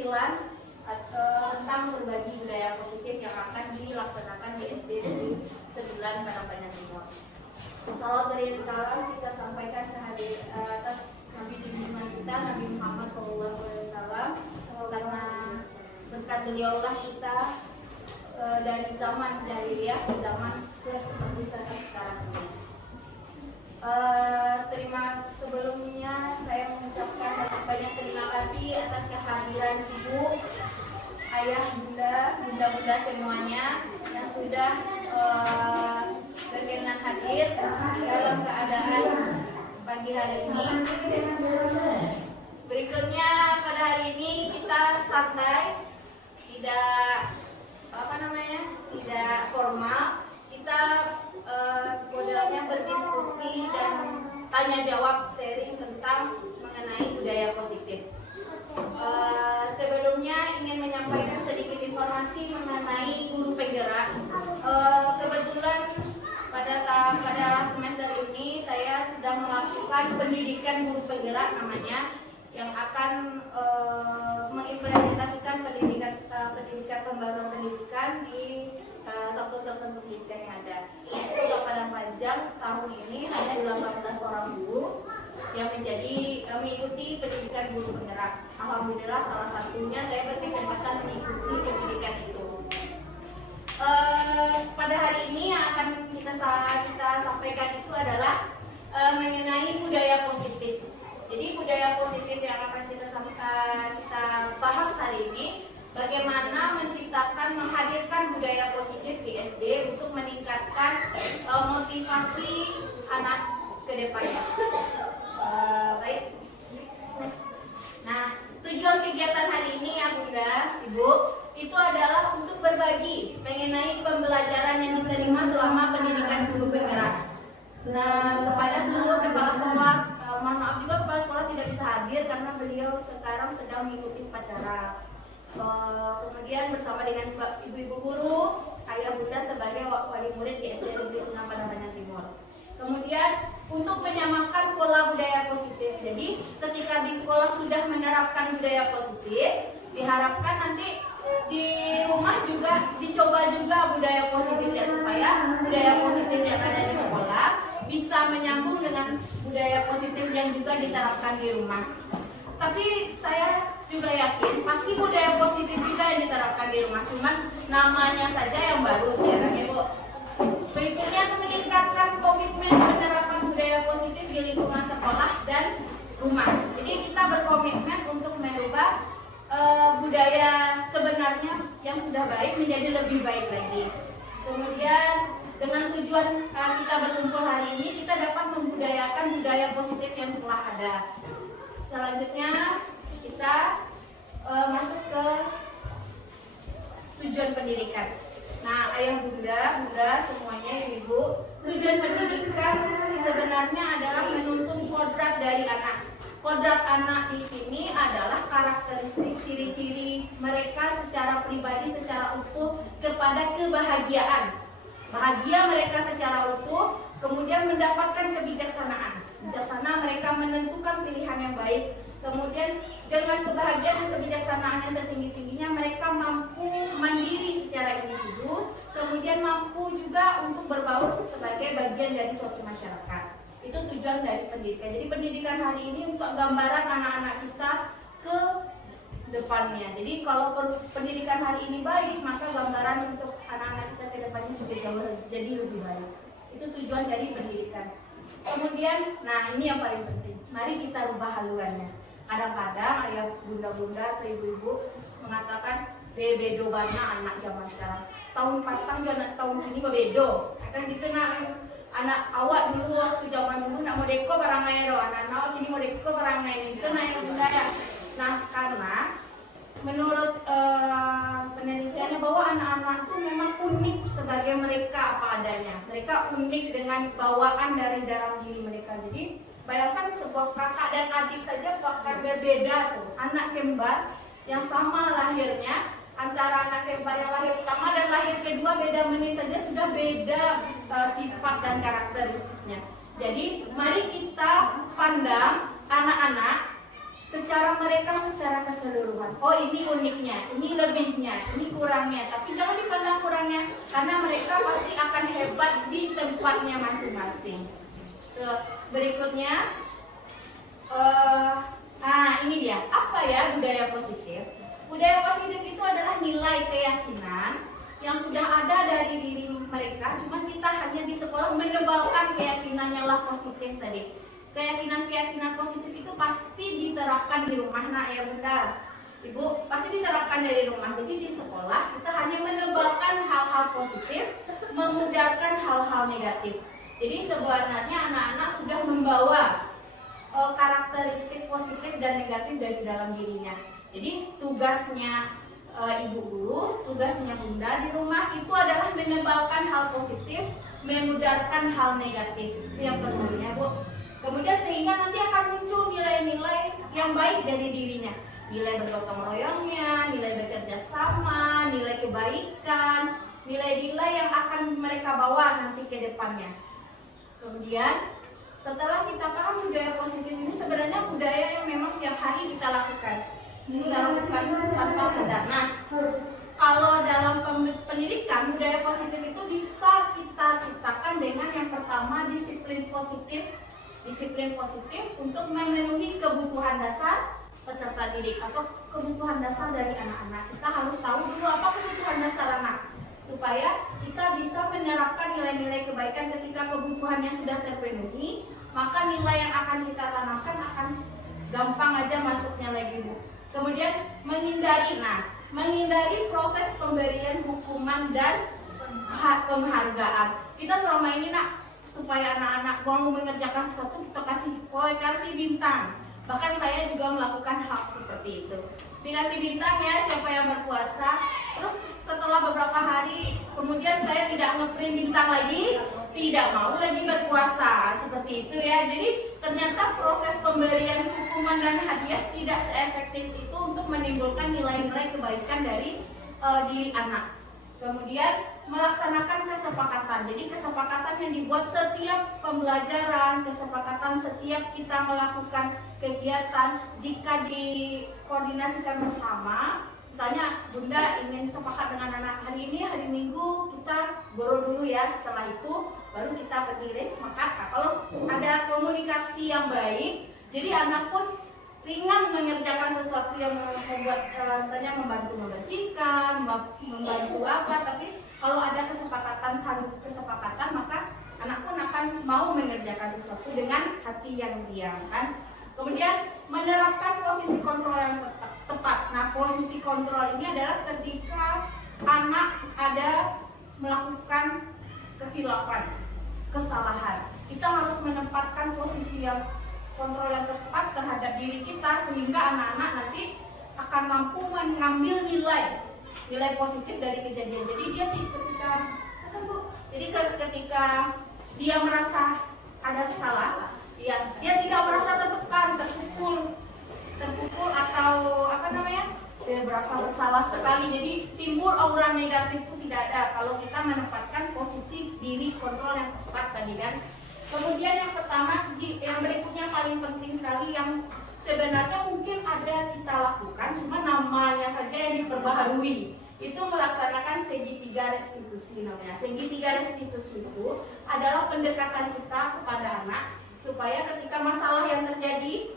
pengucilan tentang berbagi budaya positif yang akan dilaksanakan di SD Negeri 9 Padang Timur. Salawat dari salam kita sampaikan atas Nabi junjungan kita Nabi Muhammad SAW, karena berkat beliaulah kita dari zaman jahiliyah ke zaman seperti sekarang ini. Sebelumnya saya mengucapkan banyak terima kasih atas kehadiran ibu, ayah, bunda semuanya yang sudah berkenan hadir dalam keadaan pagi hari ini. Berikutnya pada hari ini kita santai, tidak formal. Kita modelnya berdiskusi dan tanya jawab, sharing tentang mengenai budaya positif. Sebelumnya ingin menyampaikan sedikit informasi mengenai guru penggerak. Kebetulan pada semester ini saya sedang melakukan pendidikan guru penggerak namanya, yang akan mengimplementasikan pendidikan pembaruan pendidikan di satuan pendidikan yang ada. Itu Padang Panjang tahun ini hanya 18 orang guru yang mengikuti pendidikan guru penggerak. Alhamdulillah salah satunya saya berkesempatan mengikuti pendidikan itu. Pada hari ini yang akan kita sampaikan itu adalah mengenai budaya positif. Jadi budaya positif yang akan kita bahas hari ini, bagaimana menghadirkan budaya positif di SD untuk meningkatkan motivasi anak ke depannya. Baik. Nah, tujuan kegiatan hari ini ya Bunda, Ibu, itu adalah untuk berbagi mengenai pembelajaran yang diterima selama pendidikan guru penggerak. Nah, kepada seluruh kepala sekolah, mohon maaf juga kepala sekolah tidak bisa hadir karena beliau sekarang sedang mengikuti upacara. Kemudian bersama dengan ibu-ibu guru, ayah bunda sebagai wali murid di SD Negeri 9 Padang Timur. Kemudian untuk menyamakan pola budaya positif. Jadi ketika di sekolah sudah menerapkan budaya positif, diharapkan nanti di rumah juga dicoba juga budaya positifnya, supaya budaya positif yang ada di sekolah bisa menyambung dengan budaya positif yang juga diterapkan di rumah. Tapi saya juga yakin pasti budaya positif juga yang diterapkan di rumah, cuman namanya saja yang baru sekarang ya Bu. Berikutnya meningkatkan komitmen penerapan budaya positif di lingkungan sekolah dan rumah. Jadi kita berkomitmen untuk merubah budaya sebenarnya yang sudah baik menjadi lebih baik lagi. Kemudian dengan tujuan kita berkumpul hari ini, kita dapat membudayakan budaya positif yang telah ada. Selanjutnya kita masuk ke tujuan pendidikan. Nah, ayah bunda semuanya, ibu, tujuan pendidikan sebenarnya adalah menuntun kodrat dari anak. Kodrat anak di sini adalah karakteristik ciri-ciri mereka secara pribadi, secara utuh kepada kebahagiaan. Bahagia mereka secara utuh, kemudian mendapatkan kebijaksanaan. Bijaksana mereka menentukan pilihan yang baik. Kemudian dengan kebahagiaan dan kebijaksanaan yang setinggi-tingginya, mereka mampu mandiri secara individu, kemudian mampu juga untuk berbaur sebagai bagian dari suatu masyarakat. Itu tujuan dari pendidikan. Jadi pendidikan hari ini untuk gambaran anak-anak kita ke depannya. Jadi kalau pendidikan hari ini baik, maka gambaran untuk anak-anak kita ke depannya juga jauh jadi lebih baik. Itu tujuan dari pendidikan. Kemudian, nah ini yang paling penting. Mari kita rubah haluannya. Kadang-kadang ayah bunda-bunda atau ibu-ibu mengatakan bebedo banyak anak zaman sekarang. Tahun patang juga tahun ini bebedo. Kadang gitu anak awak dulu waktu zaman dulu nak modeko barangai do, anak-anak kini modeko barangai itu nak yang budaya. Nah, karena menurut penelitiannya bahwa anak-anak itu memang unik sebagai mereka apa adanya. Mereka unik dengan bawaan dari dalam diri mereka. Jadi bayangkan sebuah kakak dan adik saja bahkan berbeda tuh, anak kembar yang sama lahirnya, antara anak kembar yang lahir pertama dan lahir kedua beda menit saja sudah beda sifat dan karakteristiknya. Jadi mari kita pandang anak-anak secara keseluruhan. Oh, ini uniknya, ini lebihnya, ini kurangnya. Tapi jangan dipandang kurangnya, karena mereka pasti akan hebat di tempatnya masing-masing. Berikutnya, ini dia. Apa ya budaya positif? Budaya positif itu adalah nilai keyakinan yang sudah ada dari diri mereka, cuma kita hanya di sekolah menyebalkan keyakinan yang lah positif tadi. Keyakinan positif itu pasti diterapkan di rumah, nak ya bunda, ibu, pasti diterapkan dari rumah. Jadi di sekolah kita hanya menebalkan hal-hal positif, memudarkan hal-hal negatif. Jadi sebenarnya anak-anak sudah membawa karakteristik positif dan negatif dari dalam dirinya. Jadi tugasnya ibu guru, tugasnya bunda di rumah itu adalah menebalkan hal positif, memudarkan hal negatif. Itu yang perlunya, Bu. Kemudian sehingga nanti akan muncul nilai-nilai yang baik dari dirinya. Nilai bergotong royongnya, nilai bekerja sama, nilai kebaikan, nilai-nilai yang akan mereka bawa nanti ke depannya. Kemudian setelah kita paham budaya positif ini, sebenarnya budaya yang memang tiap hari kita lakukan. Kita lakukan tanpa sadar. Nah, kalau dalam pendidikan, budaya positif itu bisa kita ciptakan dengan yang pertama disiplin positif. Disiplin positif untuk memenuhi kebutuhan dasar peserta didik atau kebutuhan dasar dari anak-anak. Kita harus tahu dulu apa kebutuhan dasar anak, supaya kita bisa menerapkan nilai-nilai kebaikan. Ketika kebutuhannya sudah terpenuhi, maka nilai yang akan kita tanamkan akan gampang aja masuknya lagi, Bu. Kemudian menghindari proses pemberian hukuman dan penghargaan. Kita selama ini, nak, supaya anak-anak mau mengerjakan sesuatu kita kasih bintang. Bahkan saya juga melakukan hal seperti itu. Dikasih bintang ya siapa yang berpuasa. Terus setelah beberapa hari kemudian saya tidak ngeprint bintang lagi, tidak mau lagi berpuasa. Seperti itu ya. Jadi ternyata proses pemberian hukuman dan hadiah tidak seefektif itu untuk menimbulkan nilai-nilai kebaikan dari diri anak. Kemudian melaksanakan kesepakatan. Jadi kesepakatan yang dibuat setiap pembelajaran, kesepakatan setiap kita melakukan kegiatan, jika dikoordinasikan bersama. Misalnya bunda ingin sepakat dengan anak, hari ini hari Minggu kita goro dulu ya, setelah itu baru kita pergi sepakat. Nah, kalau ada komunikasi yang baik, jadi anak pun ringan mengerjakan sesuatu yang membuat misalnya membantu membersihkan, membantu apa, tapi kalau ada kesepakatan, saling kesepakatan, maka anak pun akan mau mengerjakan sesuatu dengan hati yang diam, kan. Kemudian menerapkan posisi kontrol yang tepat. Nah, posisi kontrol ini adalah ketika anak ada melakukan kehilafan, kesalahan. Kita harus menempatkan posisi yang kontrol yang tepat terhadap diri kita sehingga anak-anak nanti akan mampu mengambil nilai positif dari kejadian. Jadi dia ketika dia merasa ada salah, dia tidak merasa tertekan, terpukul atau dia merasa bersalah sekali. Jadi timbul aura negatif itu tidak ada kalau kita menempatkan posisi diri kontrol yang tepat tadi kan. Kemudian yang pertama, yang berikutnya paling penting sekali yang sebenarnya mungkin ada kita lakukan, cuma namanya saja yang diperbaharui. Itu melaksanakan segitiga restitusi namanya. Segitiga restitusi itu adalah pendekatan kita kepada anak supaya ketika masalah yang terjadi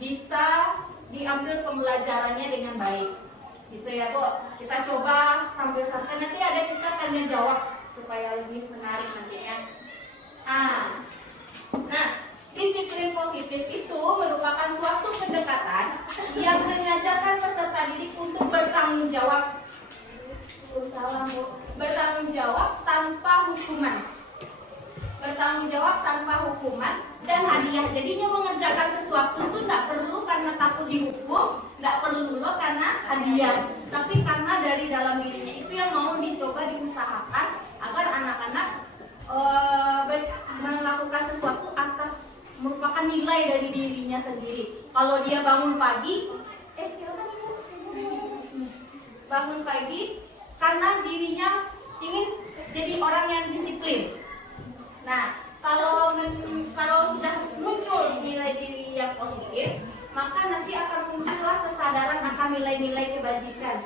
bisa diambil pembelajarannya dengan baik. Gitu ya, Bu. Kita coba sambil santai, nanti ada kita tanya jawab supaya lebih menarik nantinya. Nah, disiplin positif itu merupakan suatu pendekatan yang mengajarkan peserta didik untuk bertanggung jawab. Bertanggung jawab tanpa hukuman. Bertanggung jawab tanpa hukuman dan hadiah. Jadinya mengerjakan sesuatu itu tidak perlu karena takut dihukum, tidak perlu karena hadiah, tapi karena dari dalam dirinya itu yang mau dicoba diusahakan agar anak-anak melakukan sesuatu atas merupakan nilai dari dirinya sendiri. Kalau dia bangun pagi, bangun pagi karena dirinya ingin jadi orang yang disiplin. Nah, kalau sudah muncul nilai diri yang positif, maka nanti akan muncullah kesadaran akan nilai-nilai kebajikan.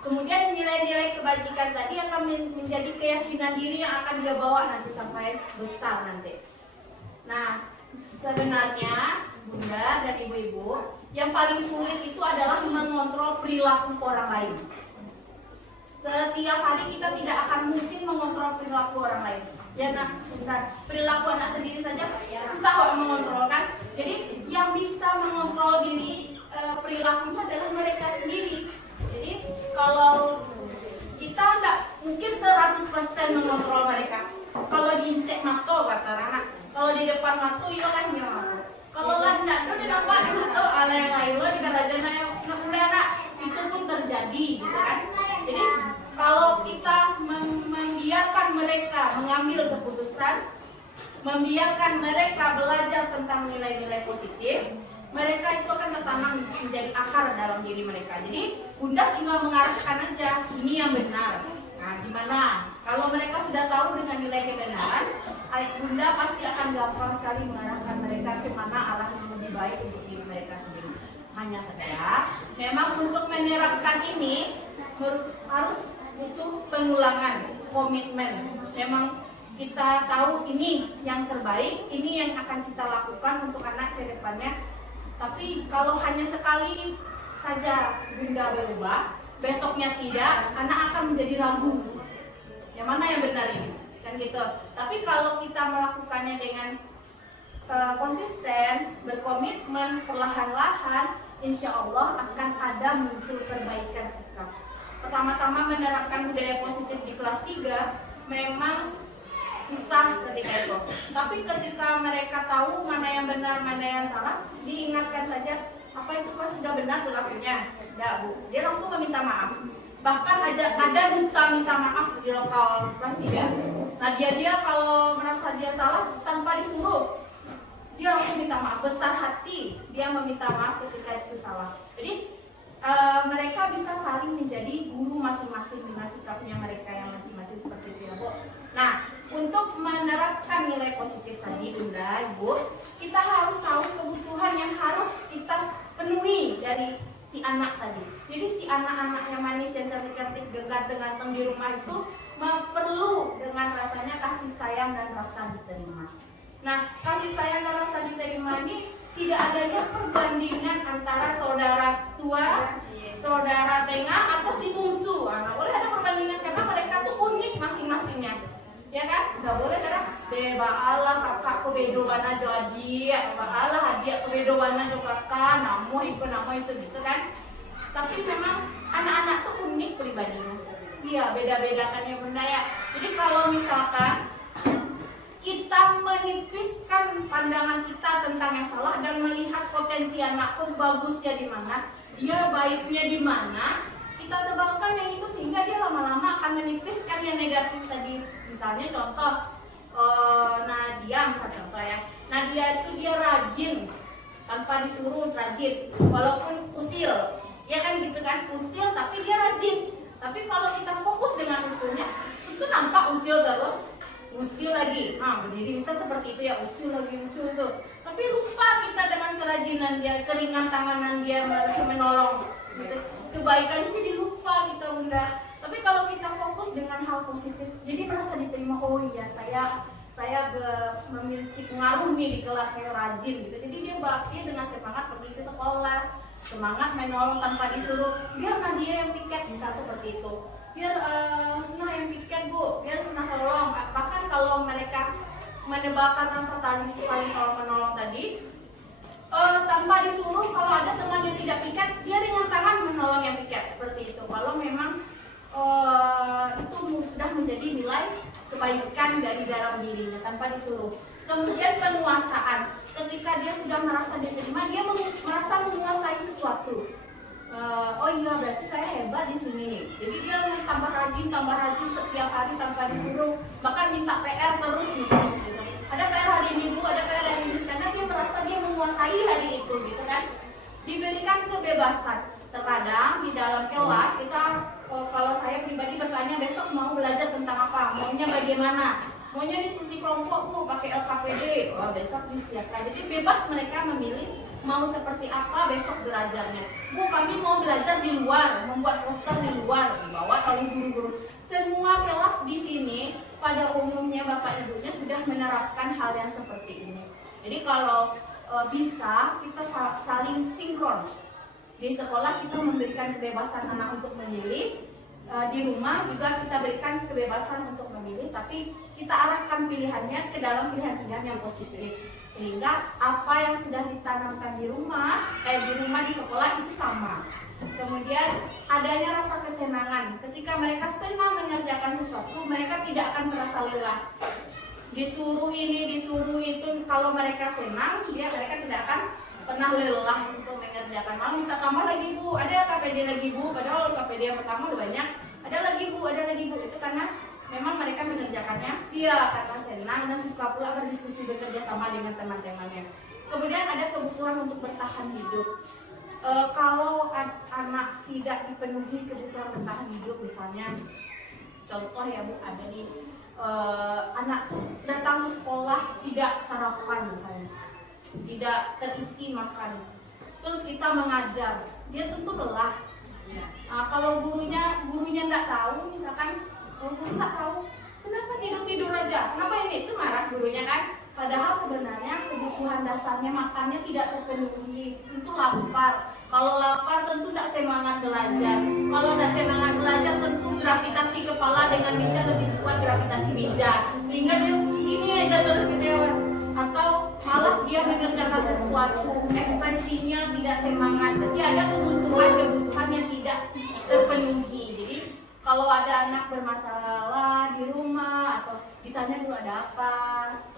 Kemudian nilai-nilai kebajikan tadi akan menjadi keyakinan diri yang akan dia bawa nanti sampai besar nanti. Nah, sebenarnya Bunda dan Ibu-ibu, yang paling sulit itu adalah mengontrol perilaku orang lain. Setiap hari kita tidak akan mungkin mengontrol perilaku orang lain. Ya nak, perilaku anak sendiri saja susah orang mengontrol kan. Jadi yang bisa mengontrol diri perilakunya adalah mereka sendiri. Jadi kalau kita nggak mungkin 100% mengontrol mereka. Kalau diinsek mato kata anak, kalau di depan mato iya lah dia mato. Kalau lah tidak tuh di depan mato ala yang lain lah dikata aja anak itu pun terjadi gitu kan. Jadi kalau kita membiarkan mereka mengambil keputusan, membiarkan mereka belajar tentang nilai-nilai positif, mereka itu akan tertanam menjadi akar dalam diri mereka. Jadi Bunda tinggal mengarahkan aja, ini yang benar. Nah, gimana? Kalau mereka sudah tahu dengan nilai kebenaran, Bunda pasti akan gampang sekali mengarahkan mereka ke mana arah yang lebih baik untuk diri mereka sendiri. Hanya saja, memang untuk menerapkan ini harus butuh pengulangan, komitmen. Memang kita tahu ini yang terbaik, ini yang akan kita lakukan untuk anak ke depannya. Tapi kalau hanya sekali saja Bunda berubah, besoknya tidak, anak akan menjadi ragu. Yang mana yang benar ini? Kan gitu. Tapi kalau kita melakukannya dengan konsisten, berkomitmen, perlahan-lahan, insya Allah akan ada muncul perbaikan sikap. Pertama-tama menerapkan budaya positif di kelas 3 memang susah ketika itu. Tapi ketika mereka tahu mana yang benar, mana yang salah, diingatkan saja, apa itu kan sudah benar berlakunya. Tidak Bu, dia langsung meminta maaf. Bahkan ada duta minta maaf di lokal kelas 3. Nah dia kalau merasa dia salah tanpa disuruh, dia langsung minta maaf, besar hati dia meminta maaf ketika itu salah. Jadi mereka bisa saling menjadi guru masing-masing dengan sikapnya mereka yang masing-masing seperti itu ya Bu. Nah, untuk menerapkan nilai positif tadi Bunda, Ibu, kita harus tahu kebutuhan yang harus kita penuhi dari si anak tadi. Jadi si anak-anak yang manis, yang cantik-cantik, ganteng di rumah itu perlu dengan rasanya kasih sayang dan rasa diterima. Nah, kasih sayang dan rasa diterima ini tidak adanya perbandingan antara saudara tua, saudara tengah, atau si bungsu. Nah, boleh ada perbandingan karena mereka tuh unik masing-masingnya. Ya kan? Nggak boleh karena baalah kakak kebedo bana jo adik, baalah adik kebedo bana jo kakak, namo itu gitu kan. Tapi memang anak-anak tuh unik pribadinya. Iya, beda-beda kan ya Bunda ya. Jadi kalau misalkan kita menipiskan pandangan kita tentang yang salah dan melihat potensi anak pun bagusnya di mana, dia baiknya di mana, kita tebalkan yang itu sehingga dia lama-lama akan menipiskan yang negatif tadi. Misalnya contoh Nadia, misal contoh ya, Nadia itu dia rajin tanpa disuruh rajin, walaupun usil, ya kan gitu kan, usil tapi dia rajin. Tapi kalau kita fokus dengan usilnya, itu nampak usil terus. Usil lagi, berdiri bisa seperti itu ya, usil lagi usil tuh. Tapi lupa kita dengan kerajinan dia, keringan tanganan dia menolong, gitu. Kebaikannya jadi lupa kita Bunda. Tapi kalau kita fokus dengan hal positif, jadi merasa diterima. Oh iya, saya memiliki pengaruh nih di kelas, saya rajin gitu. Jadi dia dengan semangat pergi ke sekolah, semangat menolong tanpa disuruh. Biarkan dia yang piket, bisa seperti itu. Biar Husna yang piket Bu, biar Husna tolong. Bahkan kalau mereka menebalkan rasa saling tolong menolong tadi, tanpa disuruh, kalau ada teman yang tidak piket, dia dengan tangan menolong yang piket seperti itu. Kalau memang itu sudah menjadi nilai kebaikan dari dalam dirinya tanpa disuruh. Kemudian penguasaan, ketika dia sudah merasa diterima, dia merasa menguasai sesuatu. Oh iya, berarti saya hebat di sini nih. Jadi dia tambah rajin setiap hari tanpa disuruh. Bahkan minta PR terus misalnya gitu. Ada PR hari ini Bu, ada PR hari ini, karena dia merasa dia menguasai hari itu gitu kan. Diberikan kebebasan. Terkadang di dalam kelas kita, kalau saya pribadi bertanya besok mau belajar tentang apa, maunya bagaimana. Maunya diskusi kelompok Bu, pakai LKPD, besok disiapkan. Jadi bebas mereka memilih mau seperti apa besok belajarnya. Bu, kami mau belajar di luar, membuat poster di luar, dibawa oleh guru-guru. Semua kelas di sini pada umumnya Bapak Ibunya sudah menerapkan hal yang seperti ini. Jadi kalau bisa kita saling sinkron. Di sekolah kita memberikan kebebasan anak untuk memilih, di rumah juga kita berikan kebebasan untuk memilih, tapi kita arahkan pilihannya ke dalam pilihan-pilihan yang positif, sehingga apa yang sudah ditanamkan di rumah di sekolah itu sama. Kemudian adanya rasa kesenangan, ketika mereka senang mengerjakan sesuatu, mereka tidak akan merasa lelah. Disuruh ini, disuruh itu, kalau mereka senang, mereka tidak akan pernah lelah untuk mengerjakan. Malah minta tambah lagi Bu, ada KPD lagi Bu, padahal KPD yang pertama udah banyak, ada lagi Bu, ada lagi Bu. Itu karena memang mereka mengerjakannya karena senang dan suka pula berdiskusi, bekerja sama dengan teman-temannya. Kemudian ada kebutuhan untuk bertahan hidup. Kalau anak tidak dipenuhi kebutuhan bertahan hidup, misalnya contoh ya Bu, ada nih anak tuh datang ke sekolah tidak sarapan misalnya, tidak terisi makan, terus kita mengajar, dia tentu lelah. Kalau gurunya nggak tahu, misalkan guru nggak tahu, kenapa tidur aja, kenapa ini, itu marah gurunya kan. Padahal sebenarnya kebutuhan dasarnya makannya tidak terpenuhi, itu lapar. Kalau lapar tentu tidak semangat belajar. Kalau tidak semangat belajar tentu gravitasi kepala dengan meja lebih kuat gravitasi meja, sehingga dia ini aja terus kecewa. Atau malas dia mengerjakan sesuatu, ekspresinya tidak semangat. Jadi ada kebutuhan yang tidak terpenuhi. Jadi kalau ada anak bermasalah di rumah atau ditanya dulu ada apa,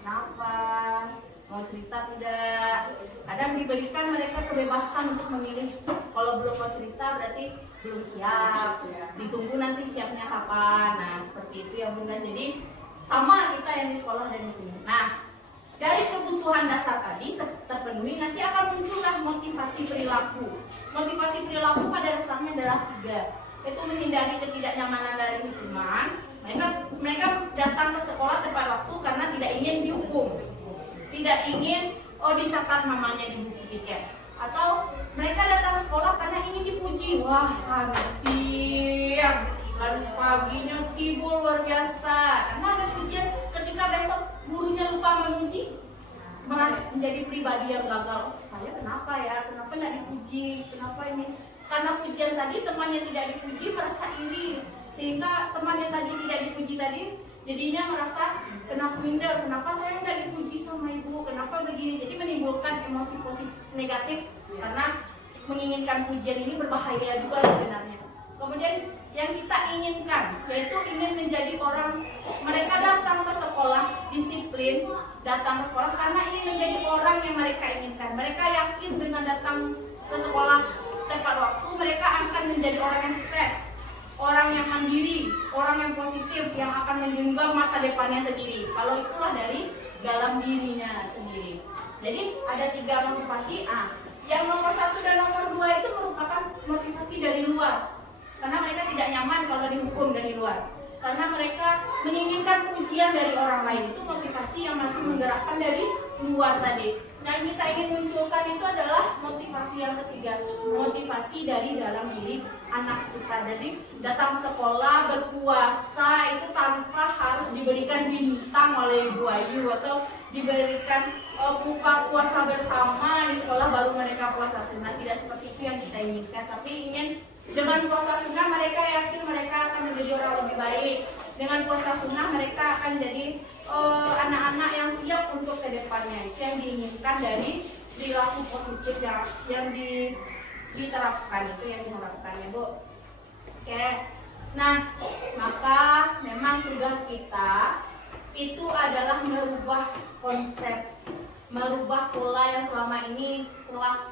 kenapa, mau cerita tidak, kadang diberikan mereka kebebasan untuk memilih. Kalau belum mau cerita berarti belum siap, ditunggu nanti siapnya kapan. Nah seperti itu ya Bunda. Jadi sama kita yang di sekolah dan di sini. Nah dari kebutuhan dasar tadi terpenuhi, nanti akan muncullah motivasi perilaku. Motivasi perilaku pada dasarnya adalah 3, yaitu menghindari ketidaknyamanan dari lingkungan. Mereka datang ke sekolah tepat waktu karena tidak ingin dihukum, tidak ingin dicatat namanya di buku tiket, atau mereka datang ke sekolah karena ingin dipuji. Wah santir, lalu paginya tidur luar biasa karena ada pujian. Ketika besok gurunya lupa memuji, merasa menjadi pribadi yang gagal. Saya kenapa nggak dipuji, kenapa ini? Karena pujian tadi temannya tidak dipuji, merasa iri, sehingga teman yang tadi tidak dipuji tadi jadinya merasa kenapa minder, kenapa saya nggak dipuji sama ibu, kenapa begini. Jadi menimbulkan emosi positif negatif karena menginginkan pujian ini berbahaya juga sebenarnya. Kemudian yang kita inginkan yaitu ingin menjadi orang, mereka datang ke sekolah disiplin, datang ke sekolah karena ingin menjadi orang yang mereka inginkan. Mereka yakin dengan datang ke sekolah tepat waktu mereka akan menjadi orang yang sukses, orang yang mandiri, orang yang positif, yang akan menggenggam masa depannya sendiri. Kalau itulah dari dalam dirinya sendiri. Jadi ada 3 motivasi. Yang nomor 1 dan nomor 2 itu merupakan motivasi dari luar, karena mereka tidak nyaman kalau dihukum dari luar, karena mereka menginginkan pujian dari orang lain. Itu motivasi yang masih menggerakkan dari luar tadi. Yang kita ingin munculkan itu adalah motivasi yang ketiga, motivasi dari dalam diri anak kita. Jadi datang sekolah berpuasa itu tanpa harus diberikan bintang oleh Ibu Ayu atau diberikan buka puasa bersama di sekolah baru mereka puasa sunnah. Tidak seperti itu yang kita inginkan, tapi ingin dengan puasa sunnah mereka yakin mereka akan menjadi orang lebih baik. Dengan puasa sunnah mereka akan jadi anak-anak yang siap untuk kedepannya. Itu yang diinginkan dari perilaku positif yang diterapkan, itu yang diharapkan ya Bu. Oke. Nah, maka memang tugas kita itu adalah merubah konsep, merubah pola yang selama ini telah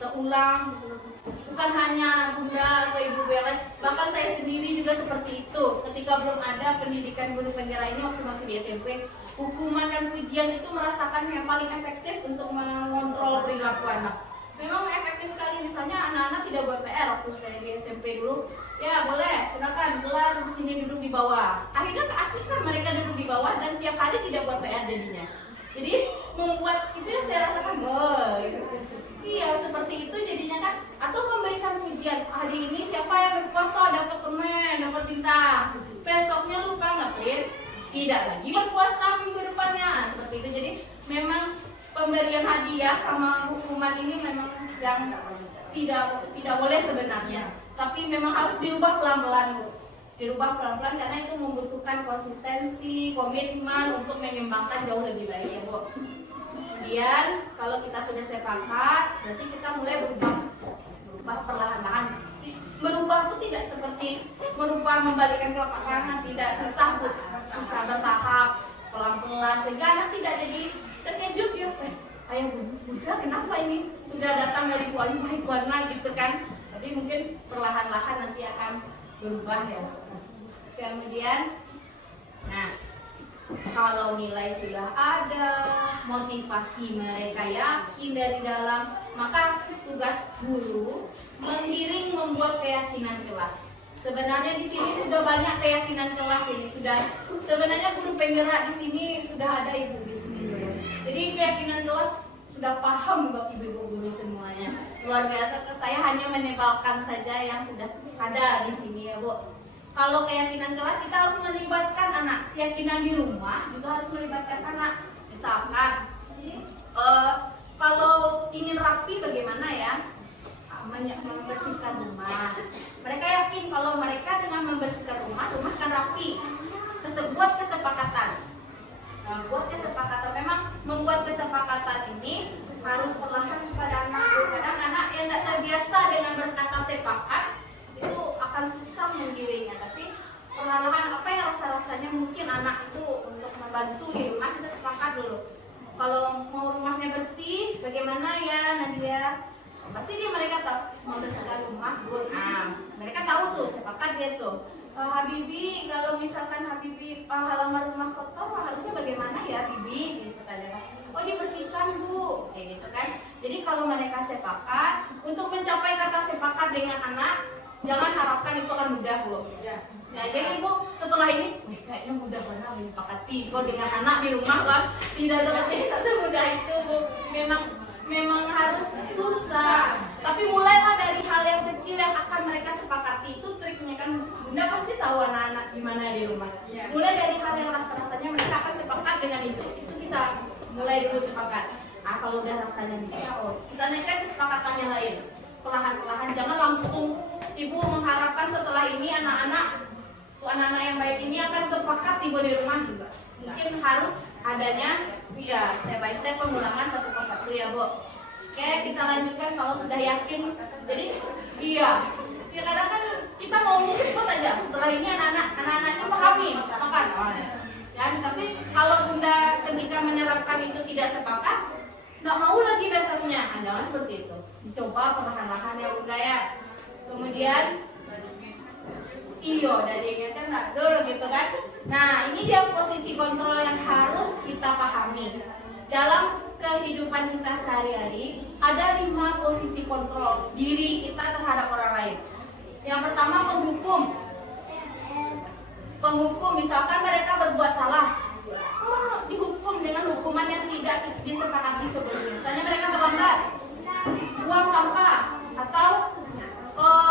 terulang. Bukan hanya Bunda atau Ibu Bella, bahkan saya sendiri juga seperti itu. Ketika belum ada pendidikan guru penggerak ini waktu masih di SMP, hukuman dan pujian itu merasakan yang paling efektif untuk mengontrol perilaku anak. Memang efektif sekali. Misalnya anak-anak tidak buat PR waktu saya di SMP dulu, ya boleh silakan kelar di sini duduk di bawah. Akhirnya keasikan mereka duduk di bawah dan tiap hari tidak buat PR jadinya. Jadi membuat itu yang saya rasakan, Iya, seperti itu jadinya kan. Atau memberikan pujian, hari ini siapa yang berpuasa dapat permen, dapat tinta. Besoknya lupa ngapain, tidak lagi berpuasa minggu depannya. Seperti itu. Jadi memang pemberian hadiah sama hukuman ini memang yang tidak boleh sebenarnya. Tapi memang harus dirubah pelan-pelan, Bu. Dirubah pelan-pelan karena itu membutuhkan konsistensi, komitmen untuk menyeimbangkan jauh lebih baik ya, Bu. Kemudian kalau kita sudah sepakat, berarti kita mulai berubah perlahan-lahan. Berubah itu tidak seperti merubah membalikkan telapak tangan, tidak, susah, Bu. Susah, bertahap, pelan-pelan sehingga anak tidak jadi terkejut ya. Ayah Bunda kenapa ini sudah datang dari Bu Ayu baik warna gitu kan. Tapi mungkin perlahan-lahan nanti akan berubah ya. Kemudian, nah kalau nilai sudah ada, motivasi mereka yakin dari dalam, maka tugas guru menggiring membuat keyakinan kelas. Sebenarnya di sini sudah banyak keyakinan kelas ini. Sebenarnya guru penggerak di sini sudah ada Ibu di sini. Jadi keyakinan kelas sudah paham Bapak Ibu guru semuanya. Luar biasa. Saya hanya menebalkan saja yang sudah ada di sini ya, Bu. Kalau keyakinan kelas kita harus melibatkan anak. Keyakinan di rumah juga harus melibatkan anak. Misalkan kalau ingin rapi bagaimana ya? Membersihkan rumah. Mereka yakin kalau mereka dengan membersihkan rumah akan rapi. Buat kesepakatan. Nah, buat kesepakatan. Memang membuat kesepakatan ini harus perlahan kepada anak. Kadang anak yang tidak terbiasa dengan berkata sepakat itu akan susah menggiringnya. Tapi perlahan apa yang rasa-rasanya mungkin anak itu untuk membantu di rumah kita sepakat dulu. Kalau mau rumahnya bersih, bagaimana ya Nadia? Pasti mereka tahu membersihkan rumah, Bu. Nah, mereka tahu tuh, sepakat dia tuh. Habibi, kalau misalkan Habibi halaman rumah kotor, harusnya bagaimana ya Habibi? Gitu tanya. Oh dibersihkan Bu, kayak gitu kan. Jadi kalau mereka sepakat, untuk mencapai kata sepakat dengan anak, jangan harapkan itu akan mudah, Bu. Ya, jadi Bu, setelah ini, kayaknya mudah banget menyepakati. Kalau dengan anak di rumah kan, tidak semudah itu, Bu. Memang harus susah. Tapi mulailah dari hal yang kecil yang akan mereka sepakati. Itu triknya kan. Bunda pasti tahu anak-anak gimana di rumah. Mulai dari hal yang rasa-rasanya mereka akan sepakat dengan itu. Itu kita mulai dulu sepakat. Ah, kalau udah rasanya bisa, kita naikkan kesepakatan yang lain. Perlahan-perlahan, jangan langsung Ibu mengharapkan setelah ini anak-anak yang baik ini akan sepakat Ibu di rumah juga. Mungkin harus adanya ya step by step pengulangan satu persatu ya, Bu. Oke, kita lanjutkan kalau sudah yakin. Jadi iya. Ya kadang kan kita maunya cepat aja. Setelah ini anak-anaknya pahami, sepakat. Ya, tapi kalau Bunda ketika menerapkan itu tidak sepakat, nggak mau lagi besoknya. Jangan seperti itu. Dicoba perlahan-lahan ya Bunda ya. Kemudian iyo dari kan dulu gitu kan. Nah, ini dia posisi kontrol yang harus kita pahami. Dalam kehidupan kita sehari-hari ada 5 posisi kontrol diri kita terhadap orang lain. Yang pertama penghukum, misalkan mereka berbuat salah, dihukum dengan hukuman yang tidak disepakati sebelumnya. Misalnya mereka terlambat, buang sampah, atau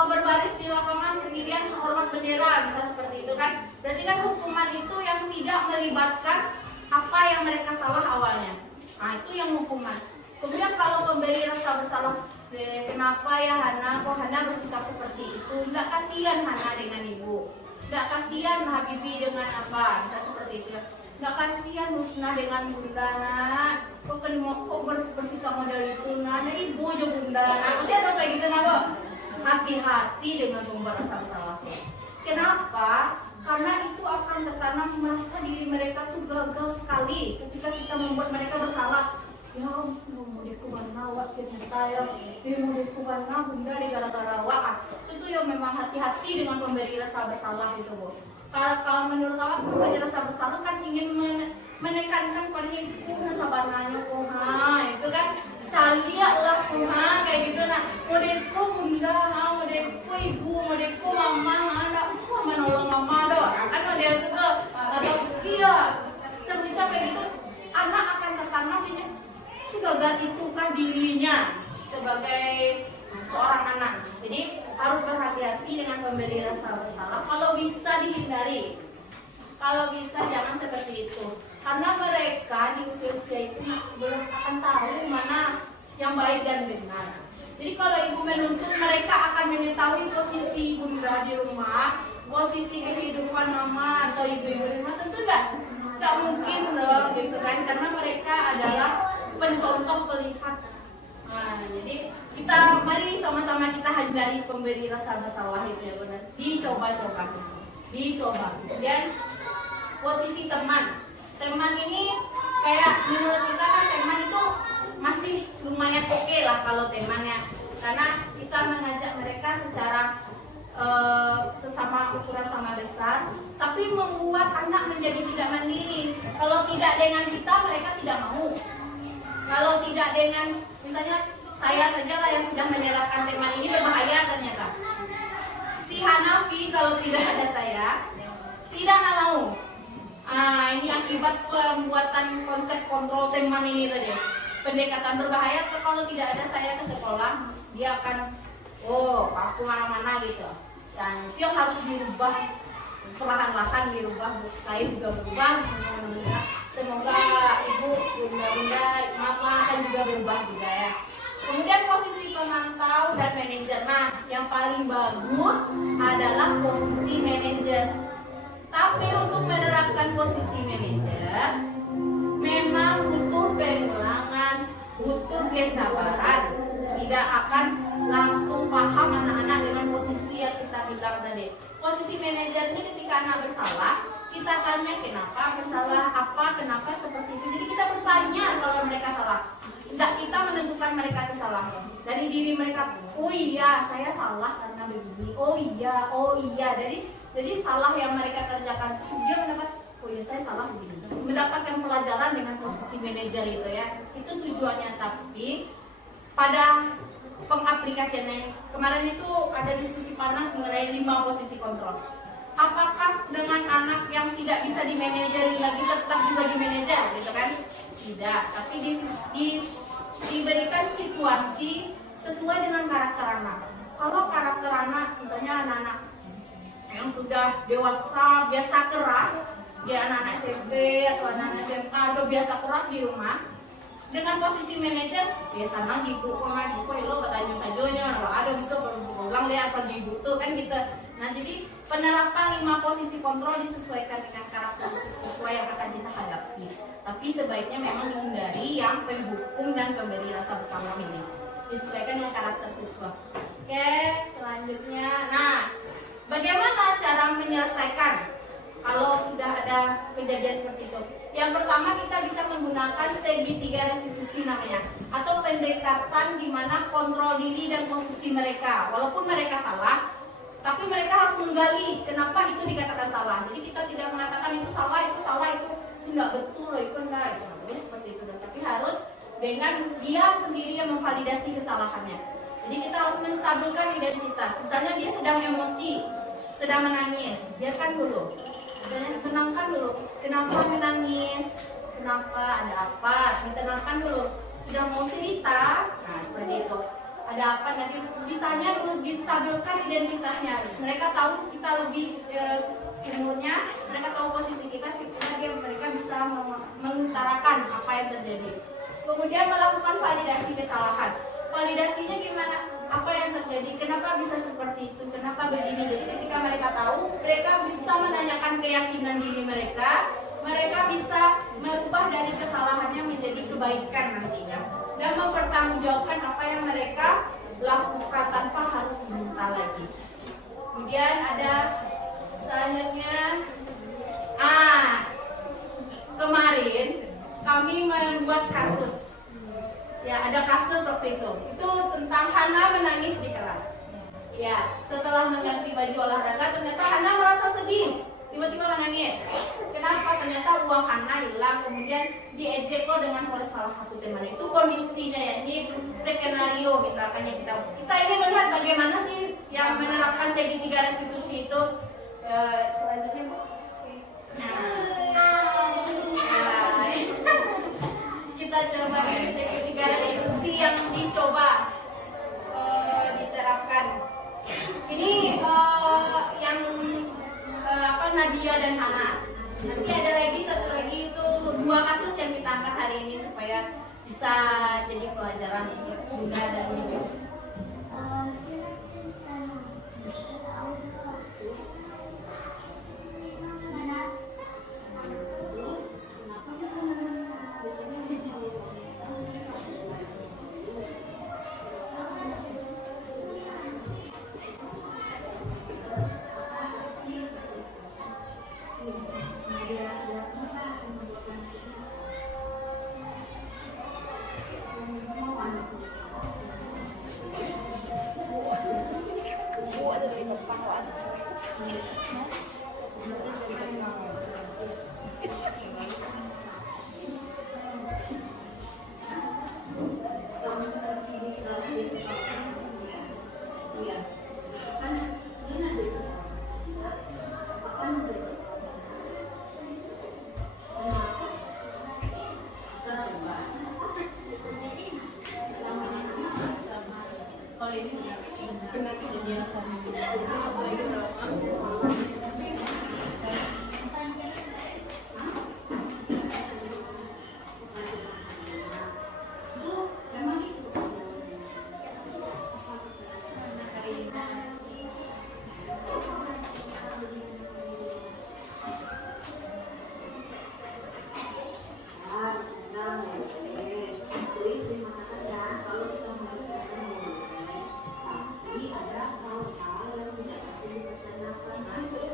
berbaris di lapangan sendirian menghormat bendera, bisa seperti itu kan. Berarti kan hukuman itu yang tidak melibatkan apa yang mereka salah awalnya. Nah, itu yang hukuman. Kemudian kalau pemberi rasa bersalah, kenapa ya Hana, kok Hana bersikap seperti itu? Nggak kasihan Hana dengan ibu, nggak kasihan Habibi dengan apa, bisa seperti itu. Nggak kasihan Husna dengan Bunda, nak. Kok bersikap model itu, nah ibu aja Bunda. Masih ada kayak gitu nak, kok. Hati-hati dengan membuat rasa bersalah. Kenapa? Karena itu akan tertanam merasa diri mereka tuh gagal sekali ketika kita membuat mereka bersalah. Ya mau dikuban awak ternyata ya, mau dikuban Bunda di gara-gara awak. Itu yang memang hati-hati dengan memberi rasa bersalah itu, Bu. Kalau menurut awak memberi rasa bersalah kan ingin menekankan pada ibu sabarnya itu kan calia lah kayak gitu nah. Modeku Bunda, modeku ibu, modeku mama, anak menolong mama doang. Kan model itu atau iya terbicara kayak gitu, anak akan tertanam ini si gagal itu kan dirinya sebagai seorang anak. Jadi harus berhati-hati dengan memberi rasa bersalah. Kalau bisa dihindari, kalau bisa jangan seperti itu. Karena mereka di usia-usia itu belum akan tahu mana yang baik dan benar. Jadi kalau ibu menuntut, mereka akan mengetahui posisi bunda di rumah, posisi kehidupan mama atau ibu-ibu di rumah. Tentu tidak mungkin loh, gitu kan? Karena mereka adalah pencontoh pelihat. Nah, jadi kita mari sama-sama kita hindari pemberi rasa bersalah itu ya benar. Dicoba-coba. Kemudian posisi teman ini kayak menurut kita kan teman itu masih lumayan oke lah kalau temannya, karena kita mengajak mereka secara sesama ukuran sama besar, tapi membuat anak menjadi tidak mandiri. Kalau tidak dengan kita, mereka tidak mau. Kalau tidak dengan, misalnya saya sajalah yang sudah menyalahkan teman ini berbahaya ternyata. Si Hanafi kalau tidak ada saya, tidak mau. Ini akibat pembuatan konsep kontrol teman ini tadi. Pendekatan berbahaya, kalau tidak ada saya ke sekolah, dia akan aku mana-mana gitu. Dan itu yang harus dirubah, perlahan-lahan dirubah. Saya juga berubah, semoga ibu, bunda, mama akan juga berubah juga ya. Kemudian posisi pemantau dan manajer. Nah, yang paling bagus adalah posisi manajer. Tapi untuk menerapkan posisi manajer memang butuh pengulangan, butuh kesabaran. Tidak akan langsung paham anak-anak dengan posisi yang kita bilang tadi. Posisi manajer ini ketika anak bersalah, kita tanya kenapa bersalah, kenapa seperti itu. Jadi kita bertanya kalau mereka salah. Tidak kita menentukan mereka itu salah. Dari diri mereka, oh iya saya salah karena begini. Oh iya. Jadi salah yang mereka kerjakan, dia mendapat, oh iya saya salah begini. Mendapatkan pelajaran dengan posisi manajer itu ya. Itu tujuannya. Tapi pada pengaplikasiannya kemarin itu ada diskusi panas mengenai 5 posisi kontrol. Apakah dengan anak yang tidak bisa dimanajeri lagi tetap juga dimanajer gitu kan? Tidak, tapi diberikan situasi sesuai dengan karakter anak. Kalau karakter anak, misalnya anak-anak yang sudah dewasa biasa keras, dia anak-anak SMP atau anak-anak SMA atau biasa keras di rumah, dengan posisi manajer biasa nang ibu lo bertanya sajonya kalau ada bisa berulang lihat asal ibu tuh kan gitu. Nah jadi penerapan 5 posisi kontrol disesuaikan dengan karakteristik siswa yang akan kita hadapi. Tapi sebaiknya memang dihindari yang pendukung dan pemberi rasa bersalah ini. Disesuaikan dengan karakter siswa. Oke, selanjutnya. Nah, bagaimana cara menyelesaikan kalau sudah ada kejadian seperti itu? Yang pertama kita bisa menggunakan segitiga restitusi namanya, atau pendekatan di mana kontrol diri dan posisi mereka. Walaupun mereka salah, tapi mereka harus menggali kenapa itu dikatakan salah. Jadi kita tidak mengatakan itu salah, itu tidak betul, itu enggak. Jadi seperti itu. Tapi harus dengan dia sendiri yang memvalidasi kesalahannya. Jadi kita harus menstabilkan identitas. Misalnya dia sedang emosi, sedang menangis, biarkan dulu. Tenangkan dulu. Kenapa menangis? Kenapa? Ada apa? Ditenangkan dulu. Sudah mau cerita? Nah seperti itu. Ada apa? Nanti ditanya dulu, distabilkan identitasnya. Mereka tahu kita lebih umurnya, mereka tahu posisi kita, sehingga mereka bisa mengutarakan apa yang terjadi. Kemudian melakukan validasi kesalahan. Validasinya gimana? Apa yang terjadi? Kenapa bisa seperti itu? Kenapa begini? Jadi ketika mereka tahu, mereka bisa menanyakan keyakinan diri mereka. Mereka bisa merubah dari kesalahannya menjadi kebaikan nantinya. Dan mempertanggungjawabkan apa yang mereka lakukan tanpa harus diminta lagi. Kemudian ada selanjutnya, kemarin kami membuat kasus. Ya, ada kasus waktu itu. Itu tentang Hana menangis di kelas. Ya, setelah mengganti baju olahraga, ternyata Hana merasa sedih. Tiba-tiba menangis. Kenapa? Ternyata uang Hana hilang. Kemudian diejek lo dengan salah satu temannya. Itu kondisinya ya. Ini skenario misalkan ya kita ingin melihat bagaimana sih yang menerapkan segitiga restitusi itu. Selanjutnya, kita coba segitiga restitusi yang dicoba Nadia dan Hana. Nanti ada lagi satu lagi itu 2 kasus yang kita angkat hari ini supaya bisa jadi pelajaran untuk Bunda dan Ibu.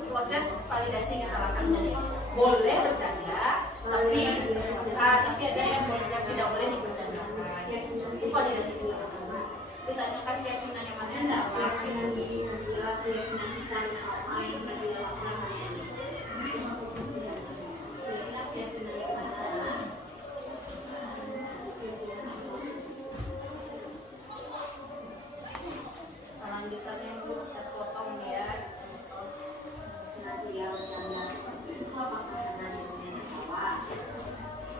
Proses validasi kesalahan jadi boleh bercanda, tapi ada yang tidak boleh dibercandakan. Itu validasi kesalahan. Ditanyakan keyakinan yang mana enggak? Keyakinan kita sama yang tadi dilakukan. Lanjutannya Bu, kita potong ya. Nadia bercanda seperti itu apakah Nadia salah?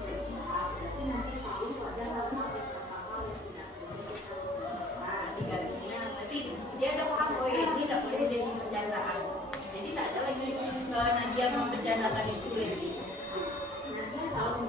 Berarti nanti tahu ada hal-hal yang tidak boleh digantinya. Berarti dia ada paham oh ini tidak boleh jadi bercandaan. Jadi tidak ada lagi Nadia membercandakan itu lagi. Nadia tahu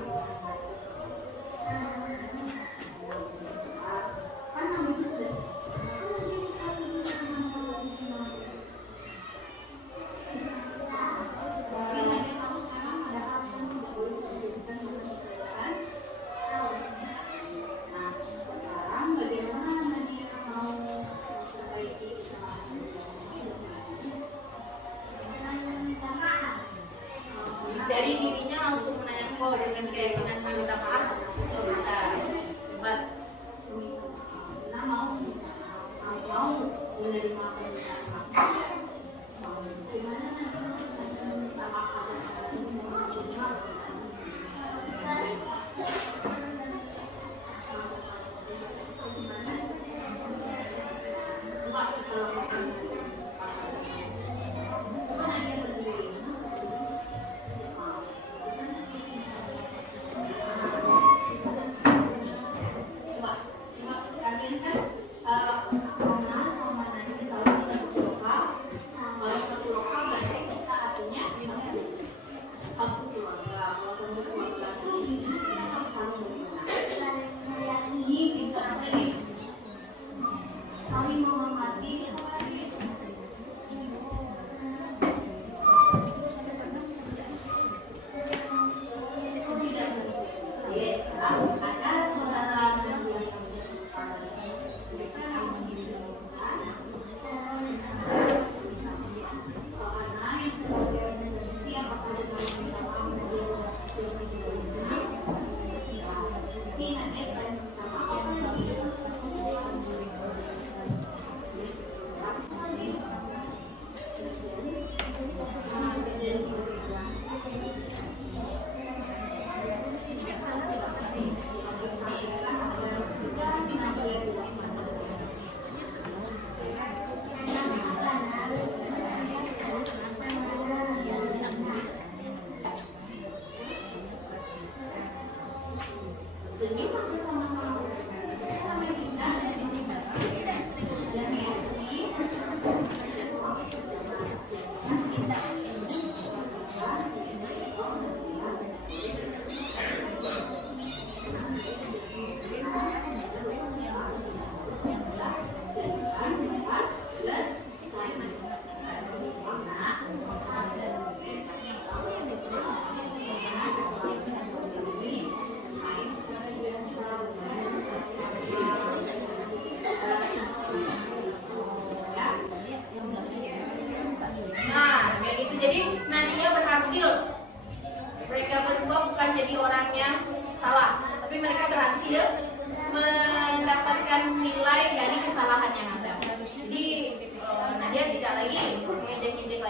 dari dirinya langsung menanyakan bahwa dengan keyakinan meminta maaf itu bisa hebat. Mau menerima permintaan maaf. Gimana minta maaf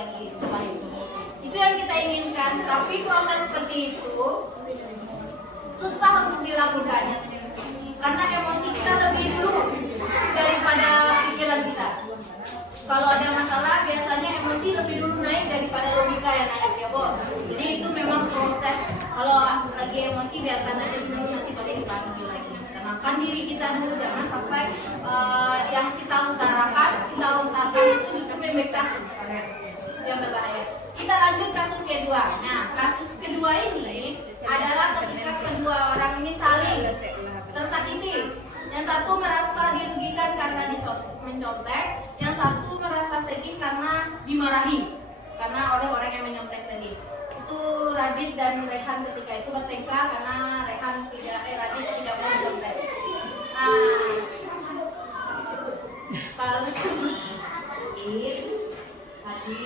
lagi setelah itu. Itu yang kita inginkan, tapi proses seperti itu susah untuk dilakukan karena emosi kita lebih dulu daripada pikiran kita. Kalau ada masalah biasanya emosi lebih dulu naik daripada logika yang naik ya Bu. Jadi itu memang proses. Kalau lagi emosi biarkan aja dulu, nanti pada dipanggil lagi. Tenangkan diri kita dulu, jangan sampai yang kita lontarkan itu justru membekas yang berbahaya. Kita lanjut kasus kedua. Nah, kasus kedua ini adalah ketika kedua orang ini saling tersakiti. Yang satu merasa dirugikan karena mencontek, yang satu merasa sedih karena dimarahi karena oleh orang yang menyontek tadi. Itu Radit dan Rehan ketika itu bertengkar karena Radit tidak mau mencontek. Kalau tadi ibu melihat tadi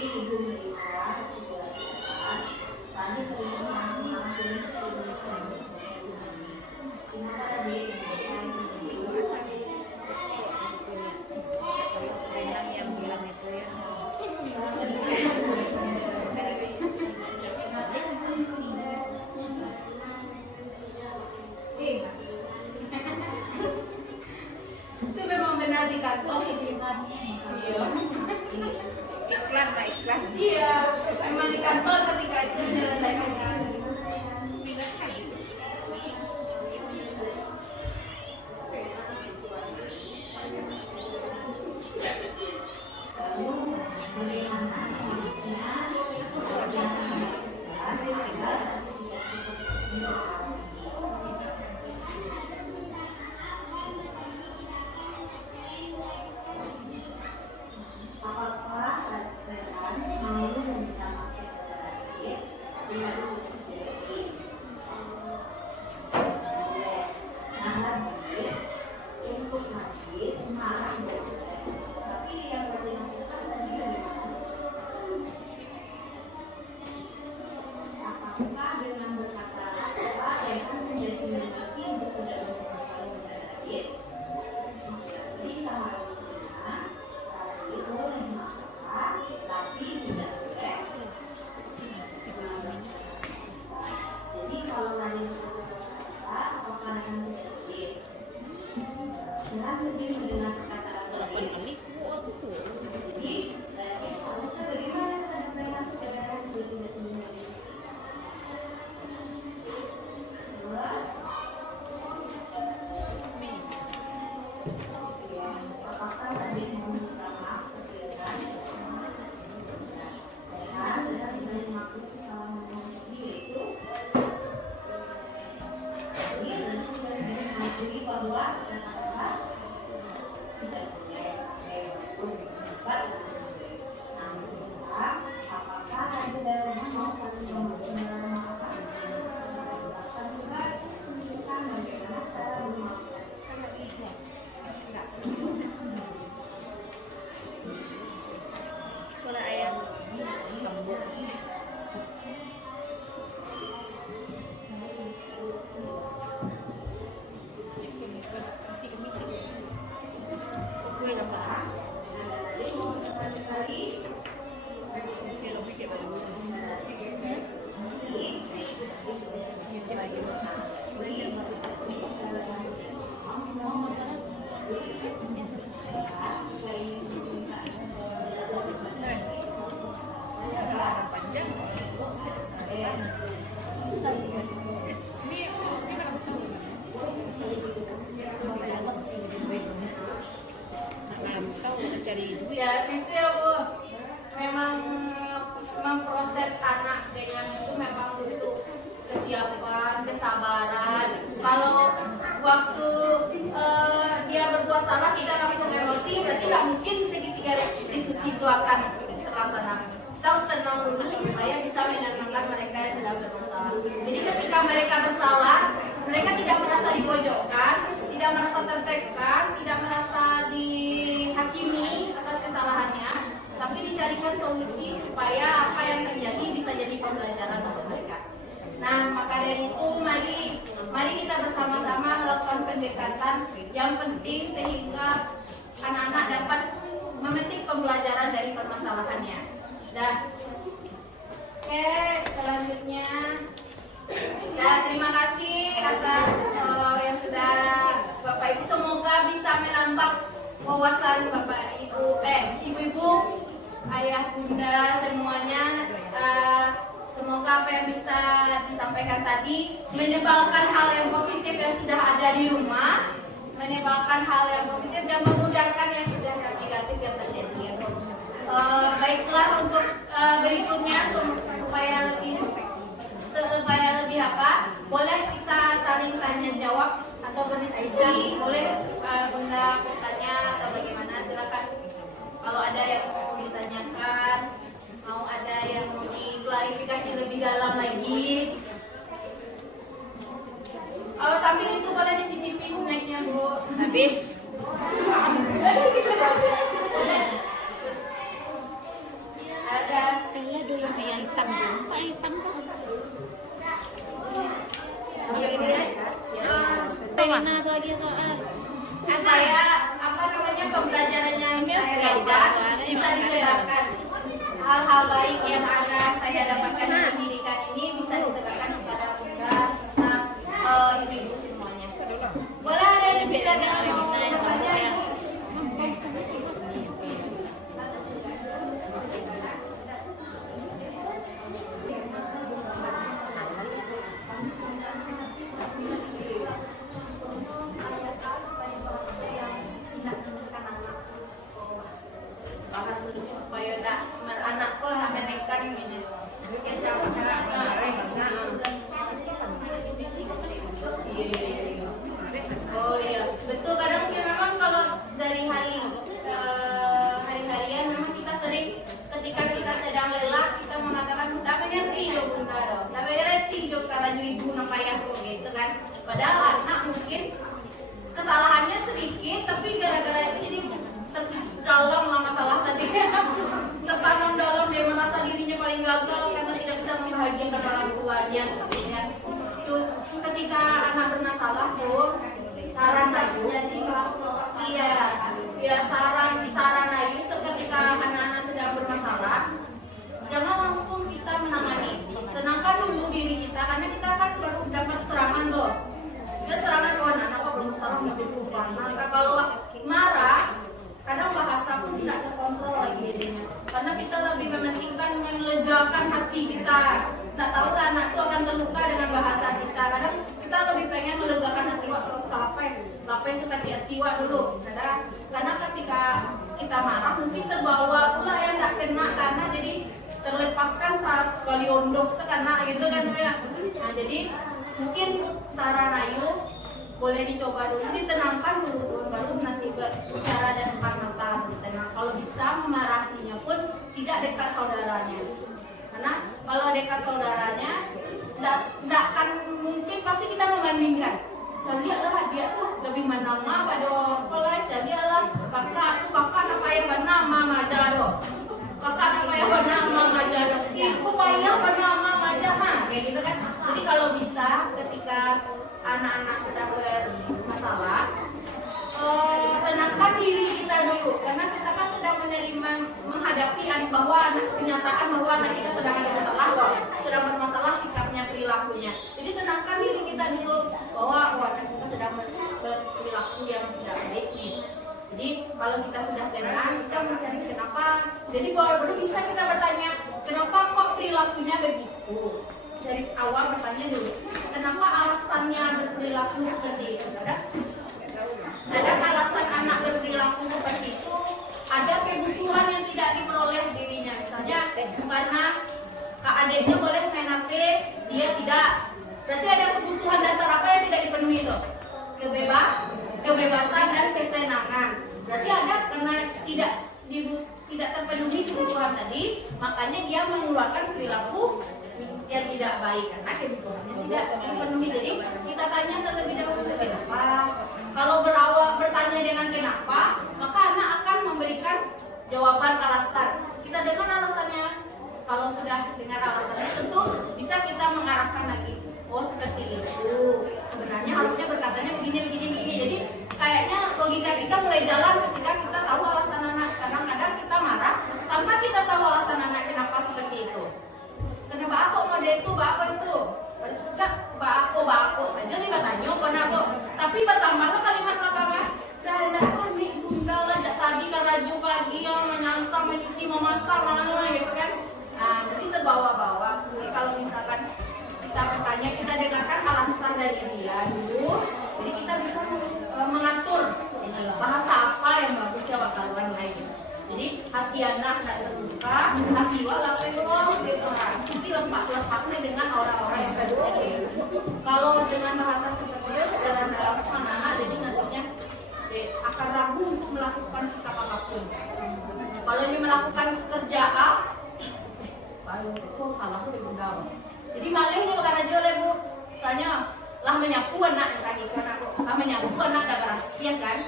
itu memang benar di kantor iklan. Iya, memang di kantor ketika itu menyelesaikan. Ya itu ya Bu, memang memproses anak dengan itu memang butuh kesiapan, kesabaran. Kalau waktu dia berbuat salah kita langsung emosi, berarti nggak mungkin segitiga restitusi itu akan terlaksana. Kita harus tenang dulu supaya bisa menenangkan mereka yang sedang bersalah. Jadi ketika mereka bersalah, mereka tidak merasa dipojokkan, tidak merasa tertekan, tidak merasa dihakimi atas kesalahannya, tapi dicarikan solusi supaya apa yang terjadi bisa jadi pembelajaran untuk mereka. Nah, maka dari itu mari kita bersama-sama melakukan pendekatan yang penting sehingga anak-anak dapat memetik pembelajaran dari permasalahannya. Dan wawasan Bapak Ibu, Ibu-ibu, ayah bunda semuanya. Semoga apa yang bisa disampaikan tadi menyebarkan hal yang positif yang sudah ada di rumah, menyebarkan hal yang positif dan memudahkan yang sudah negatif yang terjadi. Baiklah untuk berikutnya supaya lebih apa? Boleh kita saling tanya jawab atau berdiskusi. Boleh bunda bertanya atau bagaimana? Silakan. Kalau ada yang mau ditanyakan, mau ada yang mau diklarifikasi lebih dalam lagi. Sambil itu boleh dicicipi snacknya Bu. Habis. Ada. Ayam tanggung. Supaya apa namanya pembelajarannya saya dapat bisa disebarkan. Hal-hal baik yang saya dapatkan di pendidikan ini bisa disebarkan kepada bunda, ibu-ibu semuanya. Boleh ada yang bertanya? Supaya tak anak pun menekan ini. Oh iya, betul. Kadang memang kalau dari hari-harian memang kita sering ketika kita sedang lelah kita mengatakan tak mengerti jo bunda do, tak mengerti jo kalau ibu nak payah gitu kan. Padahal anak mungkin kesalahannya sedikit tapi gara-gara itu jadi dalam masalah tadi tertanam dalam, dia merasa dirinya paling gagal karena tidak bisa membahagiakan orang tuanya sepertinya. Itu ketika anak bermasalah tuh saran Ayu, jadi saran Ayu ketika anak-anak sedang bermasalah jangan langsung kita menangani, tenangkan dulu diri kita karena kita kan baru dapat serangan loh. Kita serangan anak apa bermasalah nggak berubah. Maka kalau marah kadang bahasa pun tidak terkontrol lagi jadinya. Karena kita lebih mementingkan melegakan hati kita. Tak tahu lah anak itu akan terluka dengan bahasa kita. Kadang kita lebih pengen melegakan hati waktu lapeh sesakit hati dulu. Karena ketika kita marah mungkin terbawa pula yang tak kena karena jadi terlepaskan saat kali ondok sekana gitu kan ya. Nah jadi mungkin saran Ayu boleh dicoba dulu, ditenangkan dulu, baru nanti bicara dan mata tenang. Kalau bisa memarahinya pun tidak dekat saudaranya, karena kalau dekat saudaranya, tidak akan mungkin pasti kita membandingkan. Lihatlah dia tuh lebih menama pada orang, lihatlah kakak apa yang bernama Majado, kakak apa yang bernama Majado, ibu payah bernama Majah, kayak gitu kan. Jadi kalau bisa ketika anak-anak sedang bermasalah, tenangkan diri kita dulu karena kita kan sedang menghadapi bahwa kenyataan bahwa anak kita sedang ada masalah, sedang bermasalah sikapnya, perilakunya. Jadi tenangkan diri kita dulu bahwa anak kita sedang berperilaku yang tidak baik nih. Jadi kalau kita sudah tenang, kita mencari kenapa. Jadi baru bisa kita bertanya kenapa kok perilakunya begitu. Dari awal bertanya dulu, kenapa alasannya berperilaku seperti itu? Ada alasan anak berperilaku seperti itu, ada kebutuhan yang tidak diperoleh dirinya. Misalnya karena kak adiknya boleh main HP, dia tidak. Berarti ada kebutuhan dasar apa yang tidak dipenuhi itu? Kebebasan dan kesenangan. Berarti ada karena tidak terpenuhi kebutuhan tadi, makanya dia mengeluarkan perilaku yang tidak baik karena kebutuhannya tidak terpenuhi. Jadi kita tanya terlebih dahulu kenapa. Kalau berawal bertanya dengan kenapa, maka anak akan memberikan jawaban alasan. Kita dengar alasannya. Kalau sudah dengar alasannya, tentu bisa kita mengarahkan lagi. Oh seperti itu. Sebenarnya harusnya berkatanya begini. Jadi kayaknya logika kita mulai jalan ketika kita tahu alasan anak. Kadang-kadang kita marah tanpa kita tahu alasan anak kenapa seperti itu. Kenapa aku mau itu, enggak, aku saja nih katanya, kenapa? Tapi bertambahlah kalimat belakangnya. Dah, kami tunggal masak mana gitu kan. Nah, jadi terbawa-bawa. Jadi kalau misalkan kita bertanya, kita dengarkan alasan dari dia dulu, jadi kita bisa mengatur bahasa apa yang bagus ya bakalan lain. Jadi hati anak tidak terbuka, hati wala pelong gitu kan. Jadi lepasnya dengan orang-orang yang kedua. Kalau dengan bahasa seperti itu dalam anak, jadi nantinya akan ragu untuk melakukan sikap apapun. Kalau ini melakukan kerjaan, kok salahku di bundau. Jadi malingnya bukan aja oleh bu, soalnya lah menyapu anak yang sakit kan aku, lah menyapu anak ada rahasia kan,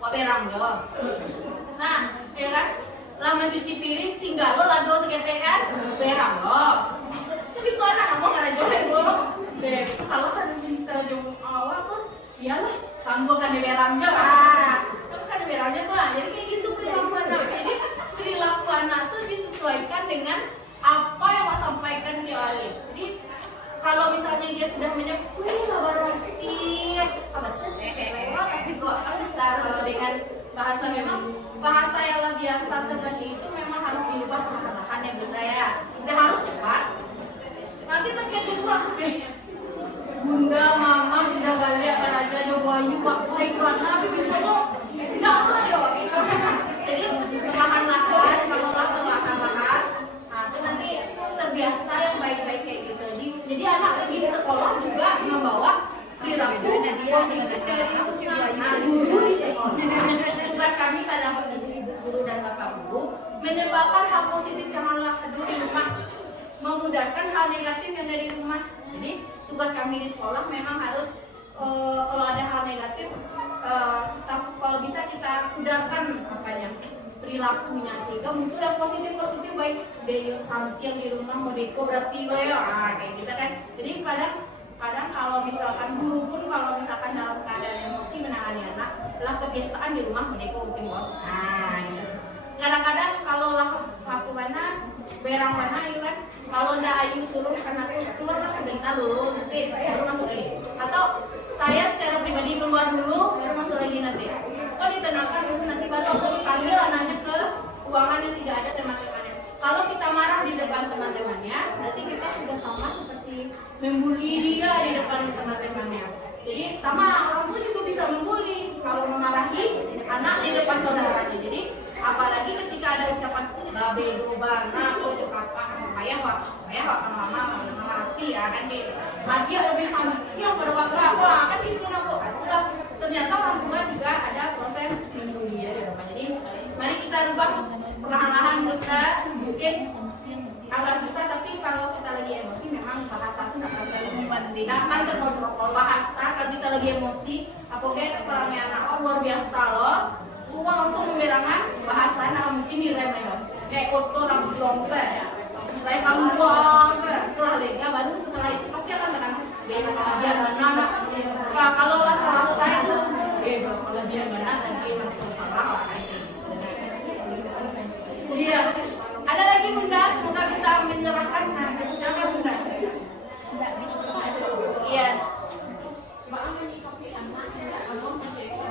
waberang do. Nah, ya kan, lah mencuci piring tinggal lo lah do sekete kan, berang lo. Tapi soalnya kamu nggak ada oleh bu, deh salah kan minta jom awal pun, iyalah, kamu kan berang jo, kamu kan berangnya tuh, jadi kayak gitu perilaku anak. Jadi perilaku anak tuh disesuaikan dengan apa yang mau sampaikan di awal. Jadi kalau misalnya dia sudah menyebut laborasi, tapi kok besar dengan bahasa memang bahasa yang luar biasa seperti itu memang harus diubah perlahan-lahan ya bunda ya. Tidak harus cepat. Nanti terkejar langsung deh. Bunda, mama sudah balik ke raja Jobayu, baik banget, tapi bisa lo tidak boleh dong. Jadi perlahan-lahan, kalau perlahan-lahan. Nah, itu nanti terbiasa yang baik-baik kayak gitu. Jadi anak pergi di sekolah juga membawa perilaku positif dari guru di sekolah. Tugas kami pada guru dan bapak guru menyebarkan hal positif yang Allah dulu di rumah, memudahkan hal negatif yang dari rumah. Jadi tugas kami di sekolah memang harus kalau ada hal negatif, kalau bisa kita kudahkan perilakunya sehingga muncul yang positif baik Deyo Santiang di rumah Modeko berarti lo ya kayak gitu kan. Jadi kadang kalau misalkan guru pun kalau misalkan dalam keadaan emosi menangani anak setelah kebiasaan di rumah Modeko mungkin gitu. Kadang-kadang kalau laku mana berang mana itu kan kalau ndak ayu suruh anak keluar sebentar dulu nanti baru masuk lagi, atau saya secara pribadi keluar dulu baru masuk lagi nanti. Kok ditenangkan dulu nanti baru aku dipanggil anaknya ke ruangan yang tidak ada teman-temannya. Kalau kita marah di depan teman-temannya, berarti kita sudah sama seperti membuli dia di depan teman-temannya. Jadi sama orang tua juga bisa membuli kalau memarahi anak di depan saudaranya. Jadi apalagi ketika ada ucapan bego bana atau kakak ayah mama mengerti ya kan gitu. Dia lebih sama dia pada waktu aku kan itu aku ternyata orang tua juga ada proses membuli ya. Jadi mari kita rubah perlahan-lahan kita mungkin agak susah, tapi kalau kita lagi emosi memang bahasa itu akan terkontrol bahasa. Kalau kita lagi emosi apalagi orangnya anak luar biasa loh, gua langsung memberangan bahasa nah mungkin direm ya kayak kotor rambut longse ya kayak kamu setelah lega baru setelah itu pasti akan menang dia anak kalau lah selesai itu kalau dia benar dan dia merasa salah iya. Ada lagi bunda, semoga bisa menyerahkan. Silakan bunda. Tidak bisa. Iya. Maaf menyikapi anak yang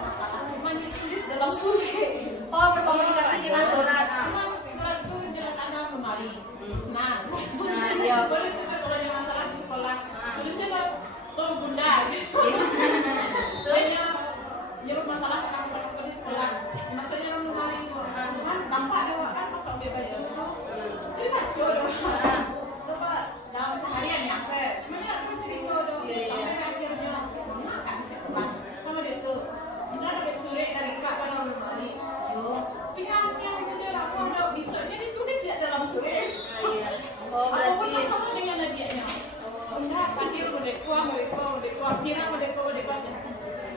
masalah cuma ditulis dalam surat. Oh, berkomunikasi dengan surat. Cuma surat itu jangan ada lemari. Nah, iya. Boleh juga kalau ada masalah di sekolah. Tulisnya tuh bunda. Tulisnya nyuruh masalah tentang di sekolah. Maksudnya lemari itu. Cuma tanpa ada kan masuk bebas ya. Ini masuk dong. Coba dalam seharian ya. Cuma ya aku cerita dong. Sampai akhirnya makan sekolah. Kamu itu. Benar ada sore dari kak kalau lemari. Pihak yang punya langsung ada besoknya ditulis di dalam surat. Oh, berarti sama dengan nadianya. Enggak, kecil modeko kira modeko aja.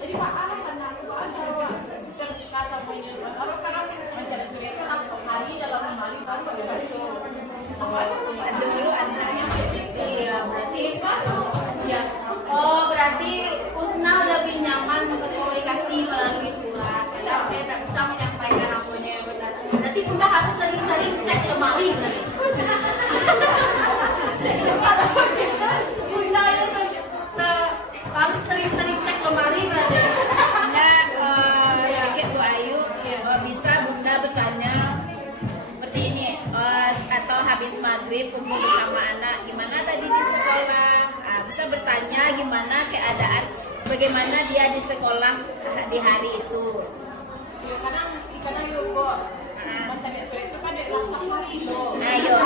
Jadi Pak Allah kan aku aja dan kata punya kalau mencari surat itu langsung hari dalam lemari baru ada surat. Apa aja dulu antaranya. Iya, berarti iya. Oh, berarti Usnah lebih nyaman berkomunikasi melalui surat. Karena dia tidak bisa menyampaikan apanya yang benar. Berarti bunda harus sering-sering cek lemari tadi. Cek lemari. Bunda itu harus sering-sering cek lemari berarti. Bunda sedikit Bu Ayu bisa bunda bertanya seperti ini. habis maghrib kumpul bersama anak, gimana tadi di sekolah, bisa bertanya gimana keadaan, bagaimana dia di sekolah di hari itu. Ya, kadang yuk kok macam ni sore itu kan dia rasa hari lo. Ayo.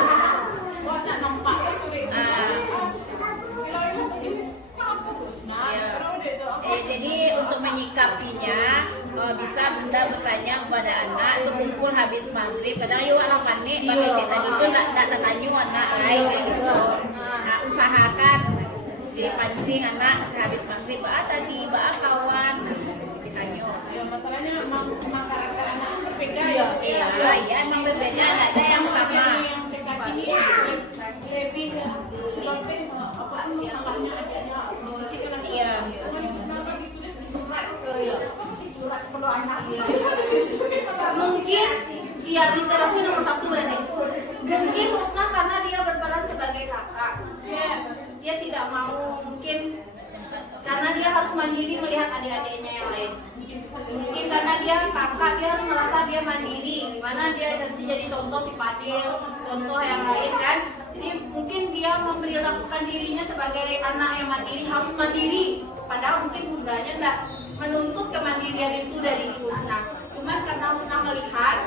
Kok nak nampak ke sore itu. Kalau itu ini apa terus nak? Ya. Kalau dia tu apa? Jadi untuk menyikapinya bisa bunda bertanya kepada anak itu kumpul habis maghrib. Kadang yuk anak panik kalau cerita gitu tak tanya anak lain kayak gitu. Nah, usahakan dipancing anak sehabis maghrib. Tadi kawan ditanya. Ya masalahnya memang karakter anak berbeda. Iya, emang berbeda, tidak ada yang sama. Yang PKK ini lebih celoteh apaan masalahnya adanya cita rasa. Iya. Cuma kenapa ditulis di surat surat perlu anak. Mungkin iya literasi nomor 1 berarti. Mungkin Husna karena dia berperan sebagai kakak. Dia tidak mau mungkin karena dia harus mandiri melihat adik-adiknya yang lain. Mungkin karena dia kakak, dia harus merasa dia mandiri. Gimana dia nanti jadi contoh si Fadil, contoh yang lain kan. Jadi mungkin dia memperlakukan dirinya sebagai anak yang mandiri, harus mandiri. Padahal mungkin bundanya enggak menuntut kemandirian itu dari Husna. Cuman karena Husna melihat,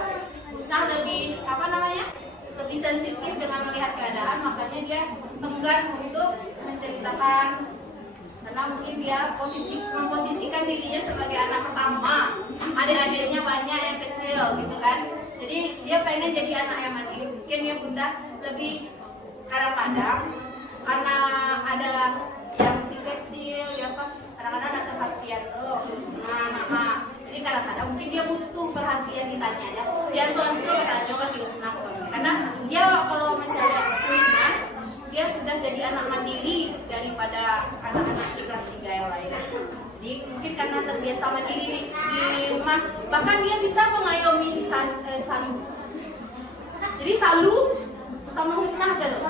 Husna lebih lebih sensitif dengan melihat keadaan, makanya dia enggan untuk menceritakan. Karena mungkin dia memposisikan dirinya sebagai anak pertama, adik-adiknya banyak yang kecil gitu kan. Jadi dia pengen jadi anak yang mandiri. Mungkin ya bunda lebih kadang-kadang karena ada yang si kecil, ya apa, kadang-kadang ada perhatian jadi kadang-kadang mungkin dia butuh perhatian ditanya aja. Dia soal-soal tanya kasih Husna. Karena dia kalau mencari Husna, dia sudah jadi anak mandiri daripada anak-anak di kelas 3 yang lain. Jadi mungkin karena terbiasa mandiri di rumah, bahkan dia bisa mengayomi si Salu. Jadi Salu sama Husna terus,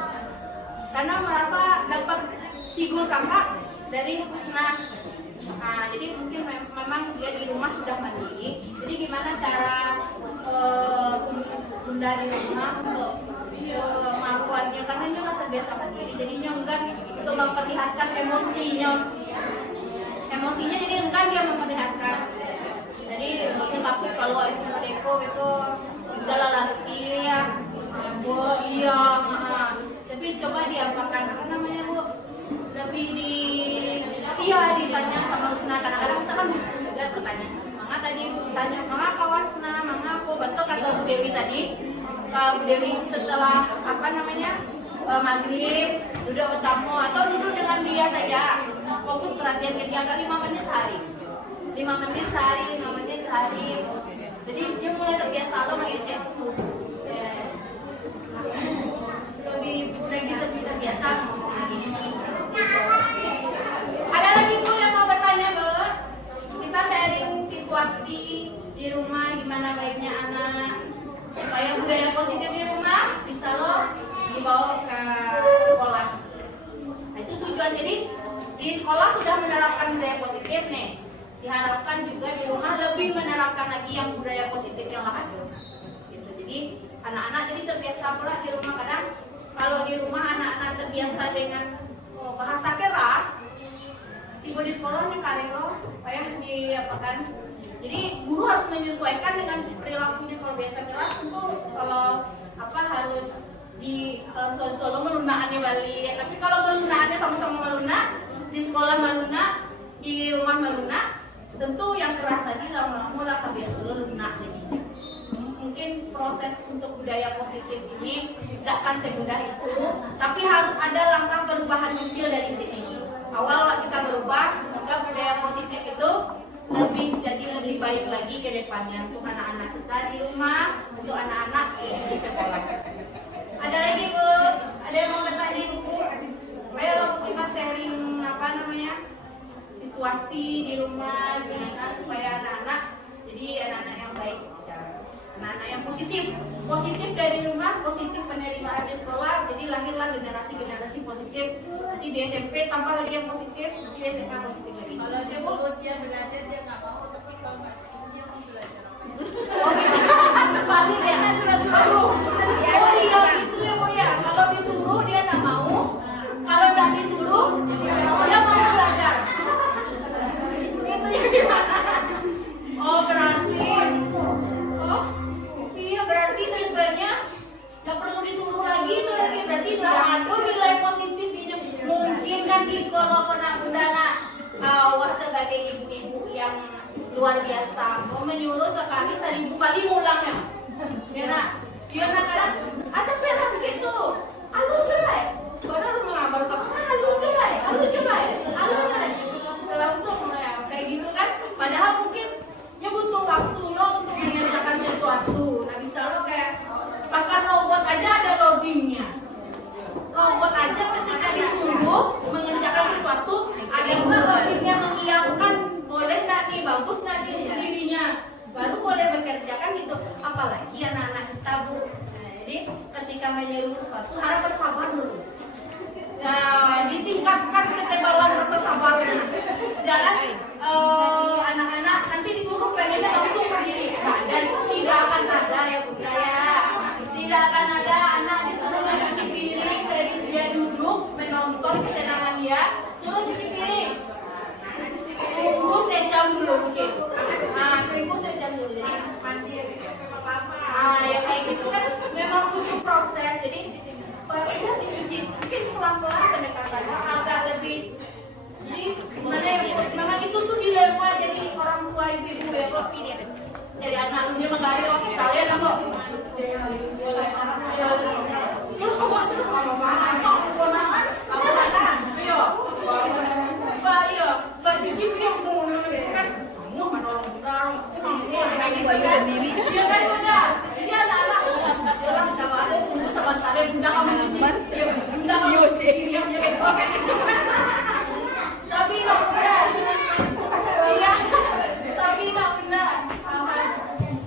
karena merasa dapat figur kakak dari Husna. Nah, jadi mungkin memang dia di rumah sudah mandiri. Jadi gimana cara bunda di rumah untuk kemampuannya, karena dia kan terbiasa mandiri, jadinya enggan untuk memperlihatkan emosinya, jadi enggan dia memperlihatkan. Jadi mungkin aku kalau Deko itu udahlah lagi ya, iya, tapi coba diapakan Bu, lebih ditanya sama Husna. Kadang-kadang Husna kan butuh juga bertanya. Mama tadi tanya, mama kawan Husna, mama aku betul kata Bu Dewi tadi. Bu Dewi setelah maghrib duduk bersama atau duduk dengan dia saja, fokus perhatian ke dia 5 menit sehari. 5 menit sehari. Jadi dia mulai terbiasa lo mengecek. Lebih terbiasa ngomong lagi. Ada lagi Bu yang mau bertanya Bu? Kita sharing situasi di rumah, gimana baiknya anak supaya budaya positif di rumah bisa lo dibawa ke sekolah. Nah, itu tujuan. Jadi di sekolah sudah menerapkan budaya positif nih. Diharapkan juga di rumah lebih menerapkan lagi yang budaya positif yang ada. Gitu. Jadi anak-anak jadi terbiasa pula di rumah. Kadang kalau di rumah anak-anak terbiasa dengan bahasa keras, tiba di sekolahnya karelo, kayak diapakan. Jadi guru harus menyesuaikan dengan perilakunya. Kalau biasa keras tentu kalau harus di solo melunakannya balik. Tapi kalau melunakannya sama-sama melunak, di sekolah melunak, di rumah melunak, tentu yang keras tadi lama-lama lah kebiasa lunak jadinya. Mungkin proses untuk budaya positif ini tidak akan semudah itu, tapi harus ada langkah perubahan kecil dari sini. Awal kita berubah, semoga budaya positif itu lebih baik lagi ke depannya untuk anak-anak kita di rumah, untuk anak-anak di sekolah. Ada lagi Bu? Ada yang mau bertanya Bu? Ayo kita sharing situasi di rumah, gimana supaya anak-anak jadi anak-anak yang baik. Anak-anak yang positif dari rumah, positif penerimaan di sekolah, jadi lahirlah generasi positif. Nanti di SMP tambah lagi yang positif, nanti di SMA positif lagi. Kalau dia sebut dia belajar dia nggak mau, tapi kalau nggak sebut dia mau belajar. Oh gitu. Paling biasa sudah-sudah. Oh iya gitu ya Bu ya. lah ada nilai positif di mungkin kan di kalau pernah anak awak sebagai ibu-ibu yang luar biasa mau menyuruh sekali 1000 kali ngulangnya ya nak kadang acak pernah begitu alu jelek baru lu mengabar kamu alu jelek langsung ya kayak gitu kan padahal mungkin ya butuh waktu lo untuk mengerjakan sesuatu. Nah bisa lo kayak bahkan robot aja ada loadingnya. Robot aja ketika disuruh mengerjakan sesuatu ada pula loadingnya mengiyakan boleh nggak nih bagus nggak nih dirinya baru boleh bekerja kan gitu. Apalagi anak-anak kita bu. Nah, jadi ketika menyuruh sesuatu harus bersabar dulu. Nah, ditingkatkan ketebalan rasa sabarnya. Jangan anak-anak nanti disuruh pengennya langsung berdiri. Nah, dan tidak akan ada ya bunda ya. Tidak akan ada anak disuruh cuci piring dari dia duduk menonton kesenangan dia, suruh cuci piring. Tunggu sejam dulu mungkin. Nah, tunggu sejam dulu jadi. Nah, ya kayak gitu kan memang butuh proses. Jadi sudah dicuci mungkin pelan-pelan pendekatannya agak lebih jadi gimana ya memang itu tuh dilema jadi orang tua ibu ya kok jadi anaknya menggari waktu kalian apa kalau kamu masih apa kewenangan apa ayo mbak cuci piring kan kamu menolong kita kayak sendiri dia kan udah jadi anak-anak orang sama ada tunggu sebentar ya bunda kamu cuci bunda kamu cuci piringnya gitu tapi nggak benar iya tapi nggak benar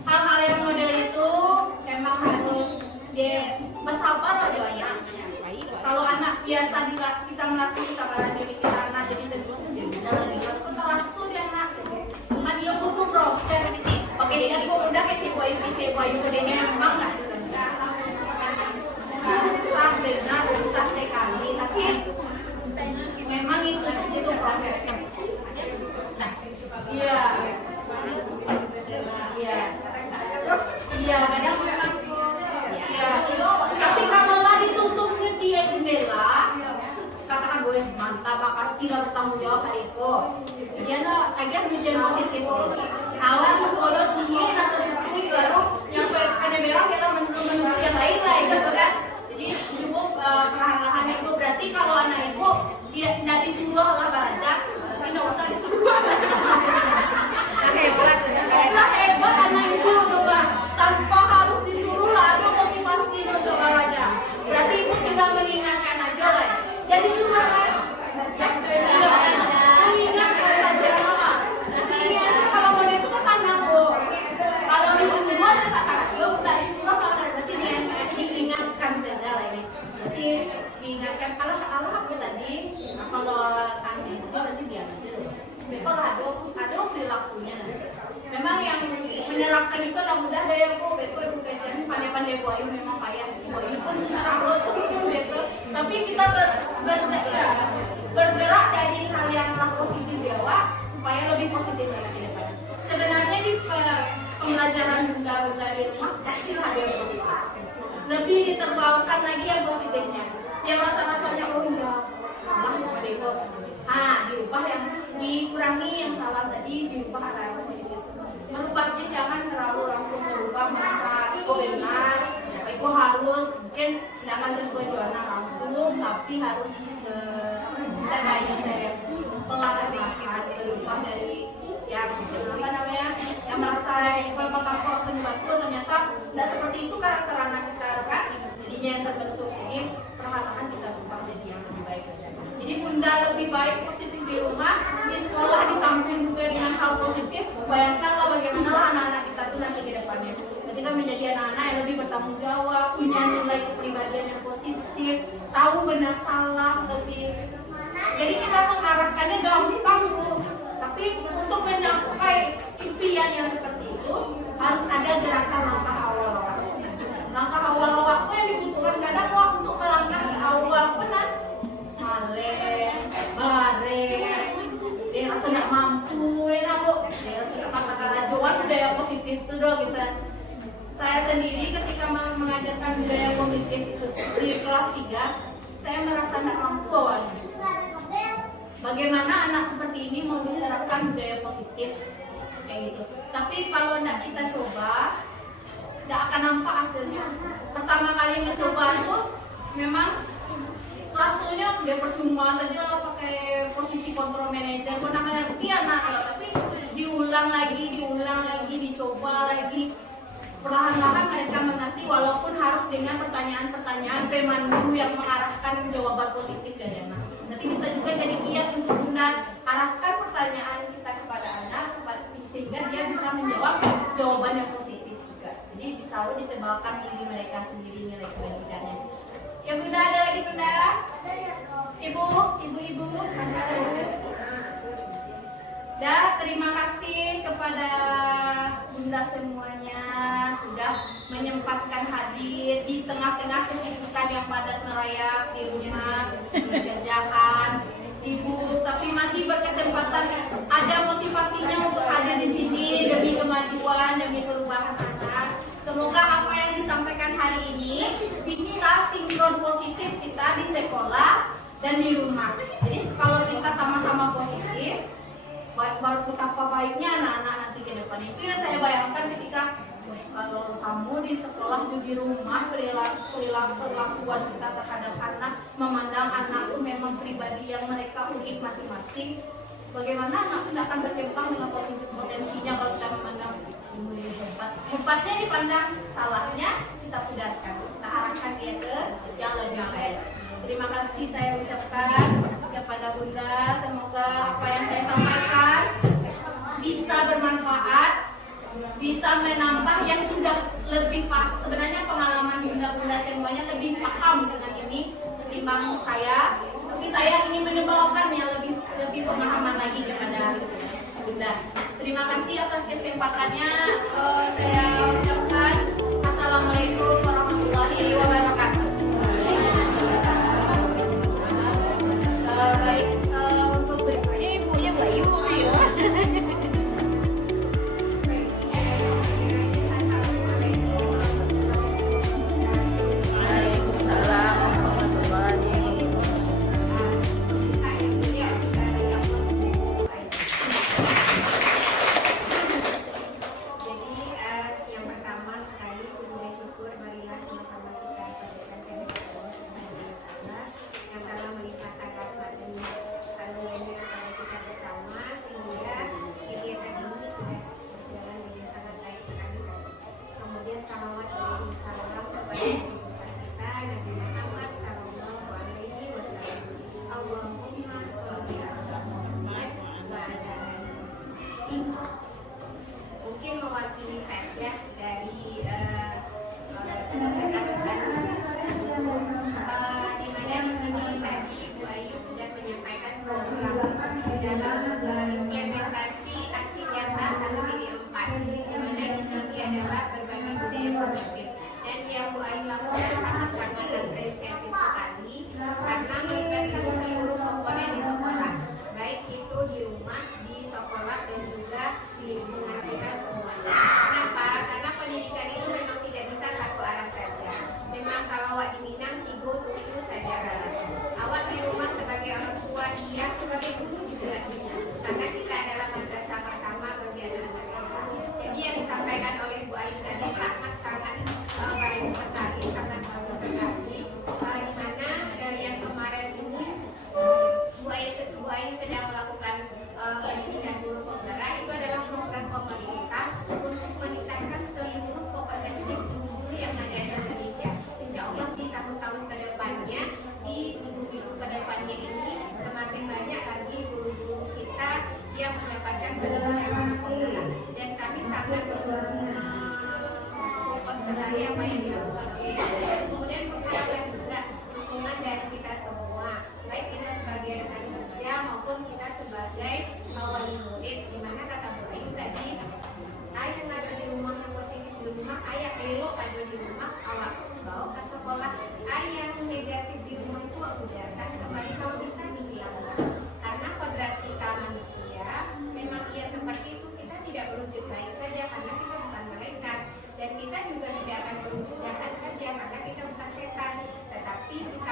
hal-hal yang model itu memang harus dia bersabar aja ya kalau anak biasa kita melatih kesabaran diri kita anak jadi tentu lagi terlalu dia anak kan dia butuh proses oke dia udah kayak si boy sedenya memang nggak susah benar susah sekali tapi memang itu butuh prosesnya iya kadang memang iya tapi kalau lah ditutupnya jendela katakan gue mantap makasih lah bertanggung jawab Hariko dia nak agak hujan positif awal kalau cie atau tutupi baru nyampe ada merah kita menurut yang lain lah gitu kan jadi ibu perlahan-lahan itu berarti kalau anak ibu dia tidak disuruh lah baraja tapi tidak usah disuruh hebat anak ibu coba tanpa harus disuruh lah ada motivasi untuk baraja berarti ibu tinggal mengingatkan aja lah jadi suruh kan mengingatkan saja mama ini asal kalau mau itu ke sana bu kalau disuruh ada kata yo tidak disuruh kalau berarti diingatkan saja lah ini berarti diingatkan kalau aku tadi kalau aneh saja berarti biar aja kalau ada perilakunya memang yang menyerapkan itu anak muda ada yang betul ibu kecil pandai-pandai bu Ayu memang payah bu Ayu pun susah loh gitu tapi kita bergerak dari hal yang positif dewa supaya lebih positif lagi ke depan sebenarnya di pembelajaran bunda-bunda di rumah pastilah ada yang positif lebih diterbawakan lagi yang positifnya yang rasa-rasanya oh ya salah kepada itu diubah yang dikurangi yang salah tadi diubah arah positif merubahnya jangan terlalu langsung merubah merasa itu benar itu harus mungkin tidak akan sesuai Joanna langsung tapi harus step by step perlahan-lahan berubah dari yang apa namanya yang merasa kalau kamu sesuatu ternyata tidak seperti itu karakter anak kita kan jadinya yang terbentuk ini perlahan-lahan kita berubah jadi yang lebih baik jadi bunda lebih baik positif di rumah di sekolah ditampung juga dengan hal positif bayangkanlah bagaimana anak-anak kita tuh nanti ke depannya ketika menjadi anak-anak yang lebih bertanggung jawab punya nilai kepribadian yang positif tahu benar salah lebih jadi kita mengarahkannya gampang Bu tapi untuk mencapai impian yang seperti itu harus ada gerakan langkah awal waktu yang dibutuhkan kadang untuk melangkah di awal benar dia rasa nggak mampu dia rasa kata-kata Joan budaya positif itu dong kita saya sendiri ketika mengajarkan budaya positif itu di kelas kelas 3, saya merasa nggak mampu awalnya. Bagaimana anak seperti ini mau menerapkan budaya positif kayak gitu. Tapi kalau nggak kita coba, nggak akan nampak hasilnya. Pertama kali mencoba itu memang rasanya dia percuma saja kalau pakai posisi kontrol manajer, pun akan ngerti anak, tapi diulang lagi, dicoba lagi. Perlahan-lahan mereka mengerti walaupun harus dengan pertanyaan-pertanyaan pemandu yang mengarahkan jawaban positif dari anak. Nanti bisa juga jadi kiat untuk Bunda arahkan pertanyaan kita kepada anak sehingga dia bisa menjawab jawaban yang positif juga. Jadi bisa ditebalkan diri mereka sendiri nilai kebajikannya. Ya Bunda, ada lagi Bunda? Ibu. Dan terima kasih kepada Bunda semuanya sudah menyempatkan hadir di tengah-tengah kesibukan yang padat merayap di rumah, kerjaan, sibuk, tapi masih berkesempatan ada motivasinya untuk hadir di sini demi kemajuan, demi perubahan anak. Semoga apa yang disampaikan hari ini bisa sinkron positif kita di sekolah dan di rumah. Jadi kalau kita sama-sama positif, baru betapa baiknya anak-anak nanti ke depan. Itu yang saya bayangkan ketika kalau Samu di sekolah juga di rumah, perlakuan kita terhadap anak, memandang anak itu memang pribadi yang mereka unik masing-masing. Bagaimana anak itu akan berkembang dengan potensinya kalau kita memandang hebatnya dipandang, salahnya kita pudarkan, kita arahkan dia ke yang lebih baik. Terima kasih saya ucapkan kepada Bunda, semoga apa yang saya sampaikan bisa bermanfaat, bisa menambah yang sudah lebih paham. Sebenarnya pengalaman Bunda-Bunda semuanya lebih paham dengan ini ketimbang saya, tapi saya ingin menebalkan yang lebih pemahaman lagi kepada Bunda. Terima kasih atas kesempatannya. Saya ucapkan Assalamualaikum warahmatullahi wabarakatuh. Baik, untuk berikutnya ibunya Bayu ya. Waalaikumsalam warahmatullahi Jadi yang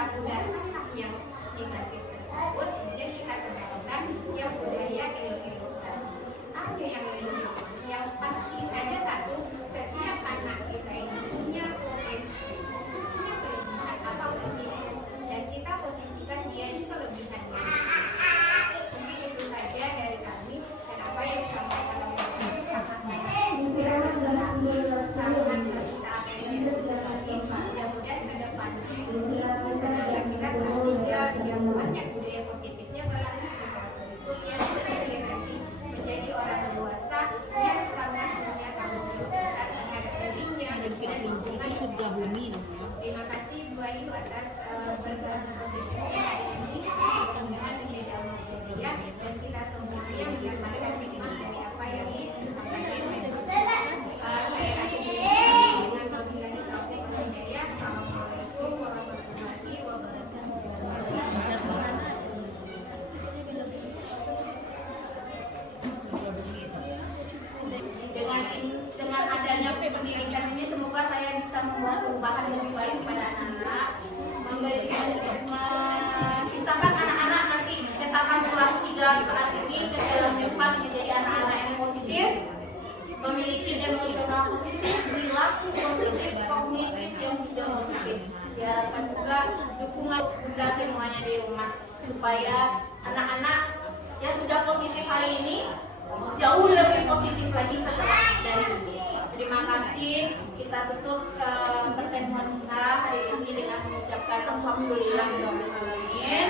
vocabulary anak yang negatif tersebut, kemudian kita kembangkan yang budaya ilmu tadi. Apa yang ilmu? Yang pasti saja satu, setiap anak kita ini punya potensi, punya kelebihan apapun itu, dan kita posisikan dia di kelebihannya. Mungkin itu saja dari kami. Kenapa yang disampaikan oleh kami sangat inspirasi sekali, sangat kita apresiasi sekali. Mudah-mudahan ke depannya kita yang banyak budaya positifnya berarti generasi berikutnya kita nanti menjadi orang dewasa yang sangat punya tanggung jawab terhadap dirinya dan lingkungan surga bumi. Terima kasih Bu Ayu atas bergabung positifnya hari ini. Mudah-mudahan menjadi amal suria dan kita semuanya mendapatkan hikmah dari apa yang disampaikan oleh saya akhiri dengan wabillahi taufiq wal hidayah. Assalamualaikum warahmatullahi wabarakatuh. Dengan adanya pendidikan ini semoga saya bisa membuat perubahan lebih baik pada anak-anak, menciptakan anak-anak nanti cetakan kelas 3 saat ini ke dalam depan menjadi anak-anak yang positif, memiliki emosional positif, perilaku positif, kognitif yang juga positif. Diharapkan juga dukungan bunda semuanya di rumah supaya anak-anak yang sudah positif hari ini jauh lebih positif lagi setelah dari ini. Terima kasih. Kita tutup pertemuan kita hari ini dengan mengucapkan alhamdulillahirabbil alamin.